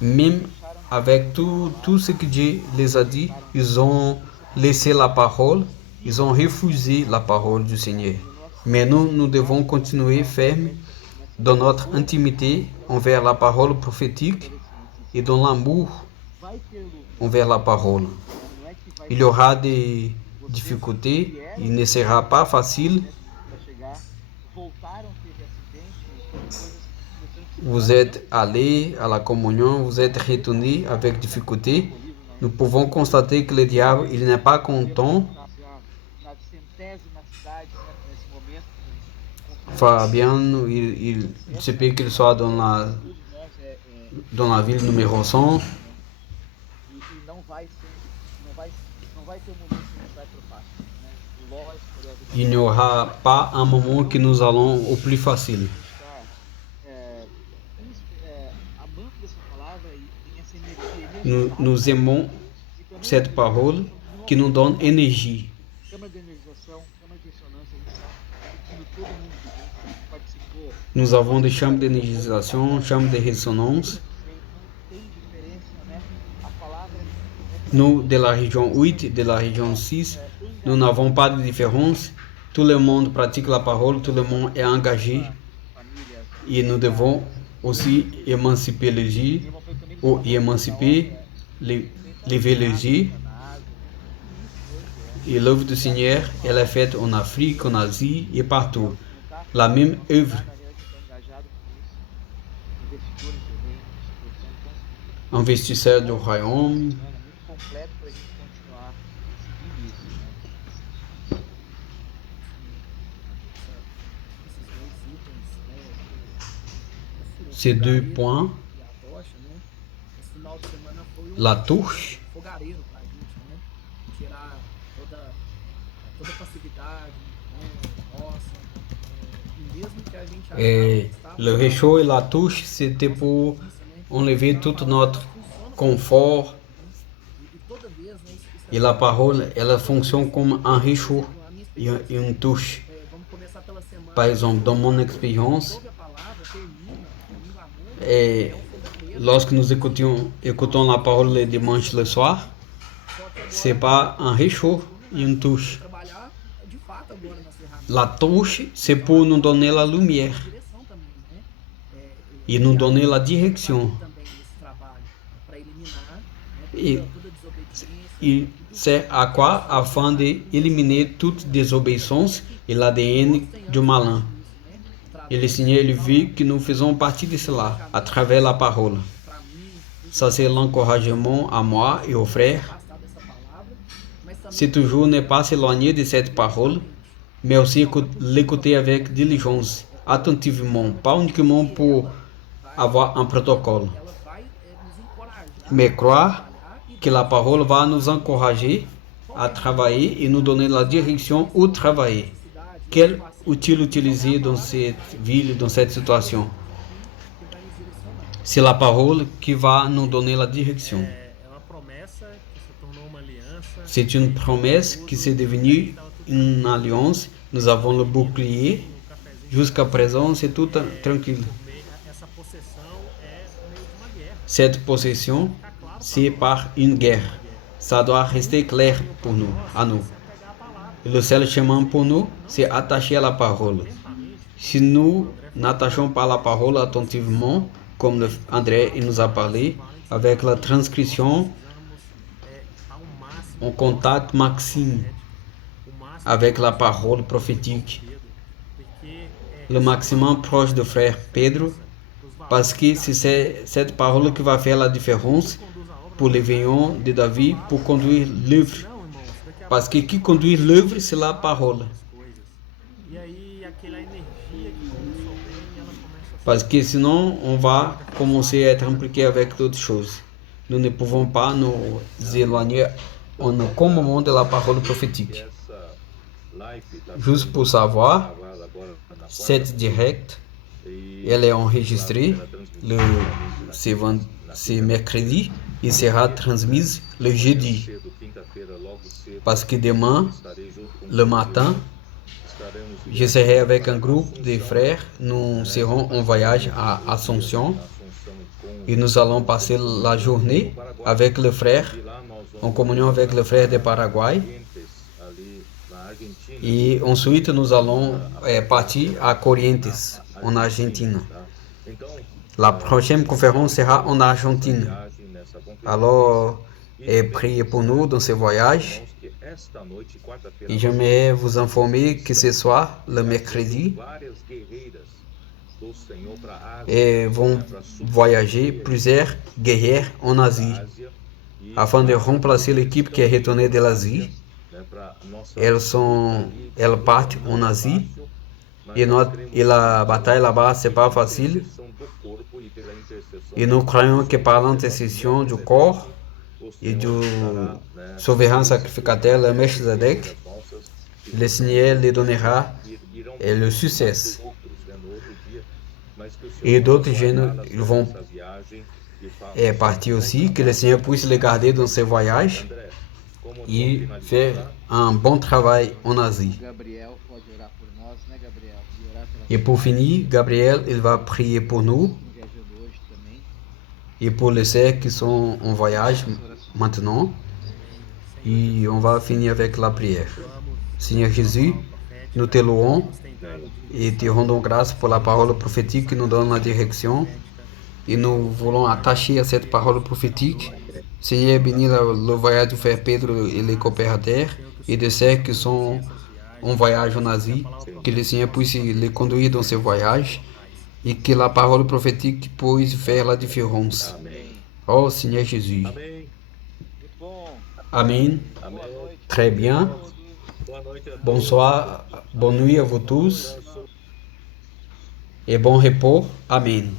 même avec tout ce que Dieu les a dit, ils ont laissé la parole, ils ont refusé la parole du Seigneur. Mais nous devons continuer fermes dans notre intimité envers la parole prophétique et dans l'amour envers la parole. Il y aura des difficultés, il ne sera pas facile. Vous êtes allés à la communion, vous êtes retournés avec difficulté. Nous pouvons constater que le diable, il n'est pas content. Fabian, il se peut qu'il soit dans la ville numéro 100. Il n'y aura pas un moment que nous allons au plus facile. Nous aimons cette parole qui nous donne énergie. Nous avons des chambres d'énergisation, chambres de ressonance. Nous, de la région 8, de la région 6, nous n'avons pas de différence. Tout le monde pratique la parole, tout le monde est engagé. Et nous devons aussi émanciper les yeux, ou émanciper, lever les yeux. Et l'œuvre du Seigneur, elle est faite en Afrique, en Asie et partout. La même œuvre. Investisseurs do royaume. Ces deux points, la touche, et le réchaud et la touche, c'était pour enlever tout notre confort. Et la parole, elle fonctionne comme un réchaud et une touche. Par exemple, dans mon expérience, et lorsque nous écoutons la parole le dimanche le soir, c'est pas un réchaud et une touche. La touche, c'est pour nous donner la lumière et nous donner la direction. Et c'est à quoi? Afin d'éliminer toute désobéissance et l'ADN du malin. Et le Seigneur, il veut que nous faisons partie de cela, à travers la parole. Ça, c'est l'encouragement à moi et aux frères. C'est toujours ne pas s'éloigner de cette parole, mais aussi l'écouter avec diligence, attentivement, pas uniquement pour avoir un protocole, mais croire que la parole va nous encourager à travailler et nous donner la direction où travailler. Quel outil utiliser dans cette ville, dans cette situation? C'est la parole qui va nous donner la direction. C'est une promesse qui s'est devenue une alliance. Nous avons le bouclier. Jusqu'à présent, c'est tout tranquille. Cette possession, c'est par une guerre. Ça doit rester clair pour nous, à nous. Le seul chemin pour nous, c'est attacher à la parole. Si nous n'attachons pas la parole attentivement, comme André nous a parlé, avec la transcription, en contact maxime avec la parole prophétique, le maximum proche de frère Pedro, parce que c'est cette parole qui va faire la différence pour les veillants de David, pour conduire l'œuvre. Parce que qui conduit l'œuvre, c'est la parole. Parce que sinon, on va commencer à être impliqué avec d'autres choses. Nous ne pouvons pas nous éloigner en aucun moment de la parole prophétique. Juste pour savoir, cette direct, elle est enregistrée c'est mercredi et sera transmise le jeudi. Parce que demain, le matin, je serai avec un groupe de frères. Nous serons en voyage à Ascension et nous allons passer la journée avec le frère, en communion avec le frère de Paraguay. Et ensuite, nous allons partir à Corrientes, en Argentine. La prochaine conférence sera en Argentine. Alors, priez pour nous dans ce voyage. Et j'aimerais vous informer que ce soir, le mercredi, vont voyager plusieurs guerrières en Asie, afin de remplacer l'équipe qui est retournée de l'Asie. Elles partent en Asie et la bataille là-bas, c'est pas facile. Et nous croyons que par l'intercession du corps et du souverain sacrificateur, le Melchizedek, le Seigneur lhe donnera irão le succès. outros, né, no outro dia, mas que o Et Senhor d'autres possa jeunes guardá-las ils vont nessa viagem e faça partir um bom aussi, que le trabalho. Seigneur puisse les garder dans ses voyages André, como vamos et finalizar? faire un bon travail en Asie. Gabriel pode orar por nós, né, Gabriel? E orar pela Et pour finir, Gabriel, il va prier pour nous estão viajando hoje também. et pour les sœurs qui sont en voyage maintenant. Et on va finir avec la prière. Seigneur Jésus, nous te louons et te rendons grâce pour la parole prophétique qui nous donne la direction. Et nous voulons attacher à cette parole prophétique. Seigneur, bénis le voyage du frère Pedro et les coopérateurs et de ceux qui sont en voyage en Asie. Que le Seigneur puisse les conduire dans ces voyages et que la parole prophétique puisse faire la différence. Oh Seigneur Jésus. Amém. Muito bom. Amen. Amém. Boa noite. Très bien. Boa noite a todos. Bonsoir, bonne nuit à vous tous et bon repos. Amen.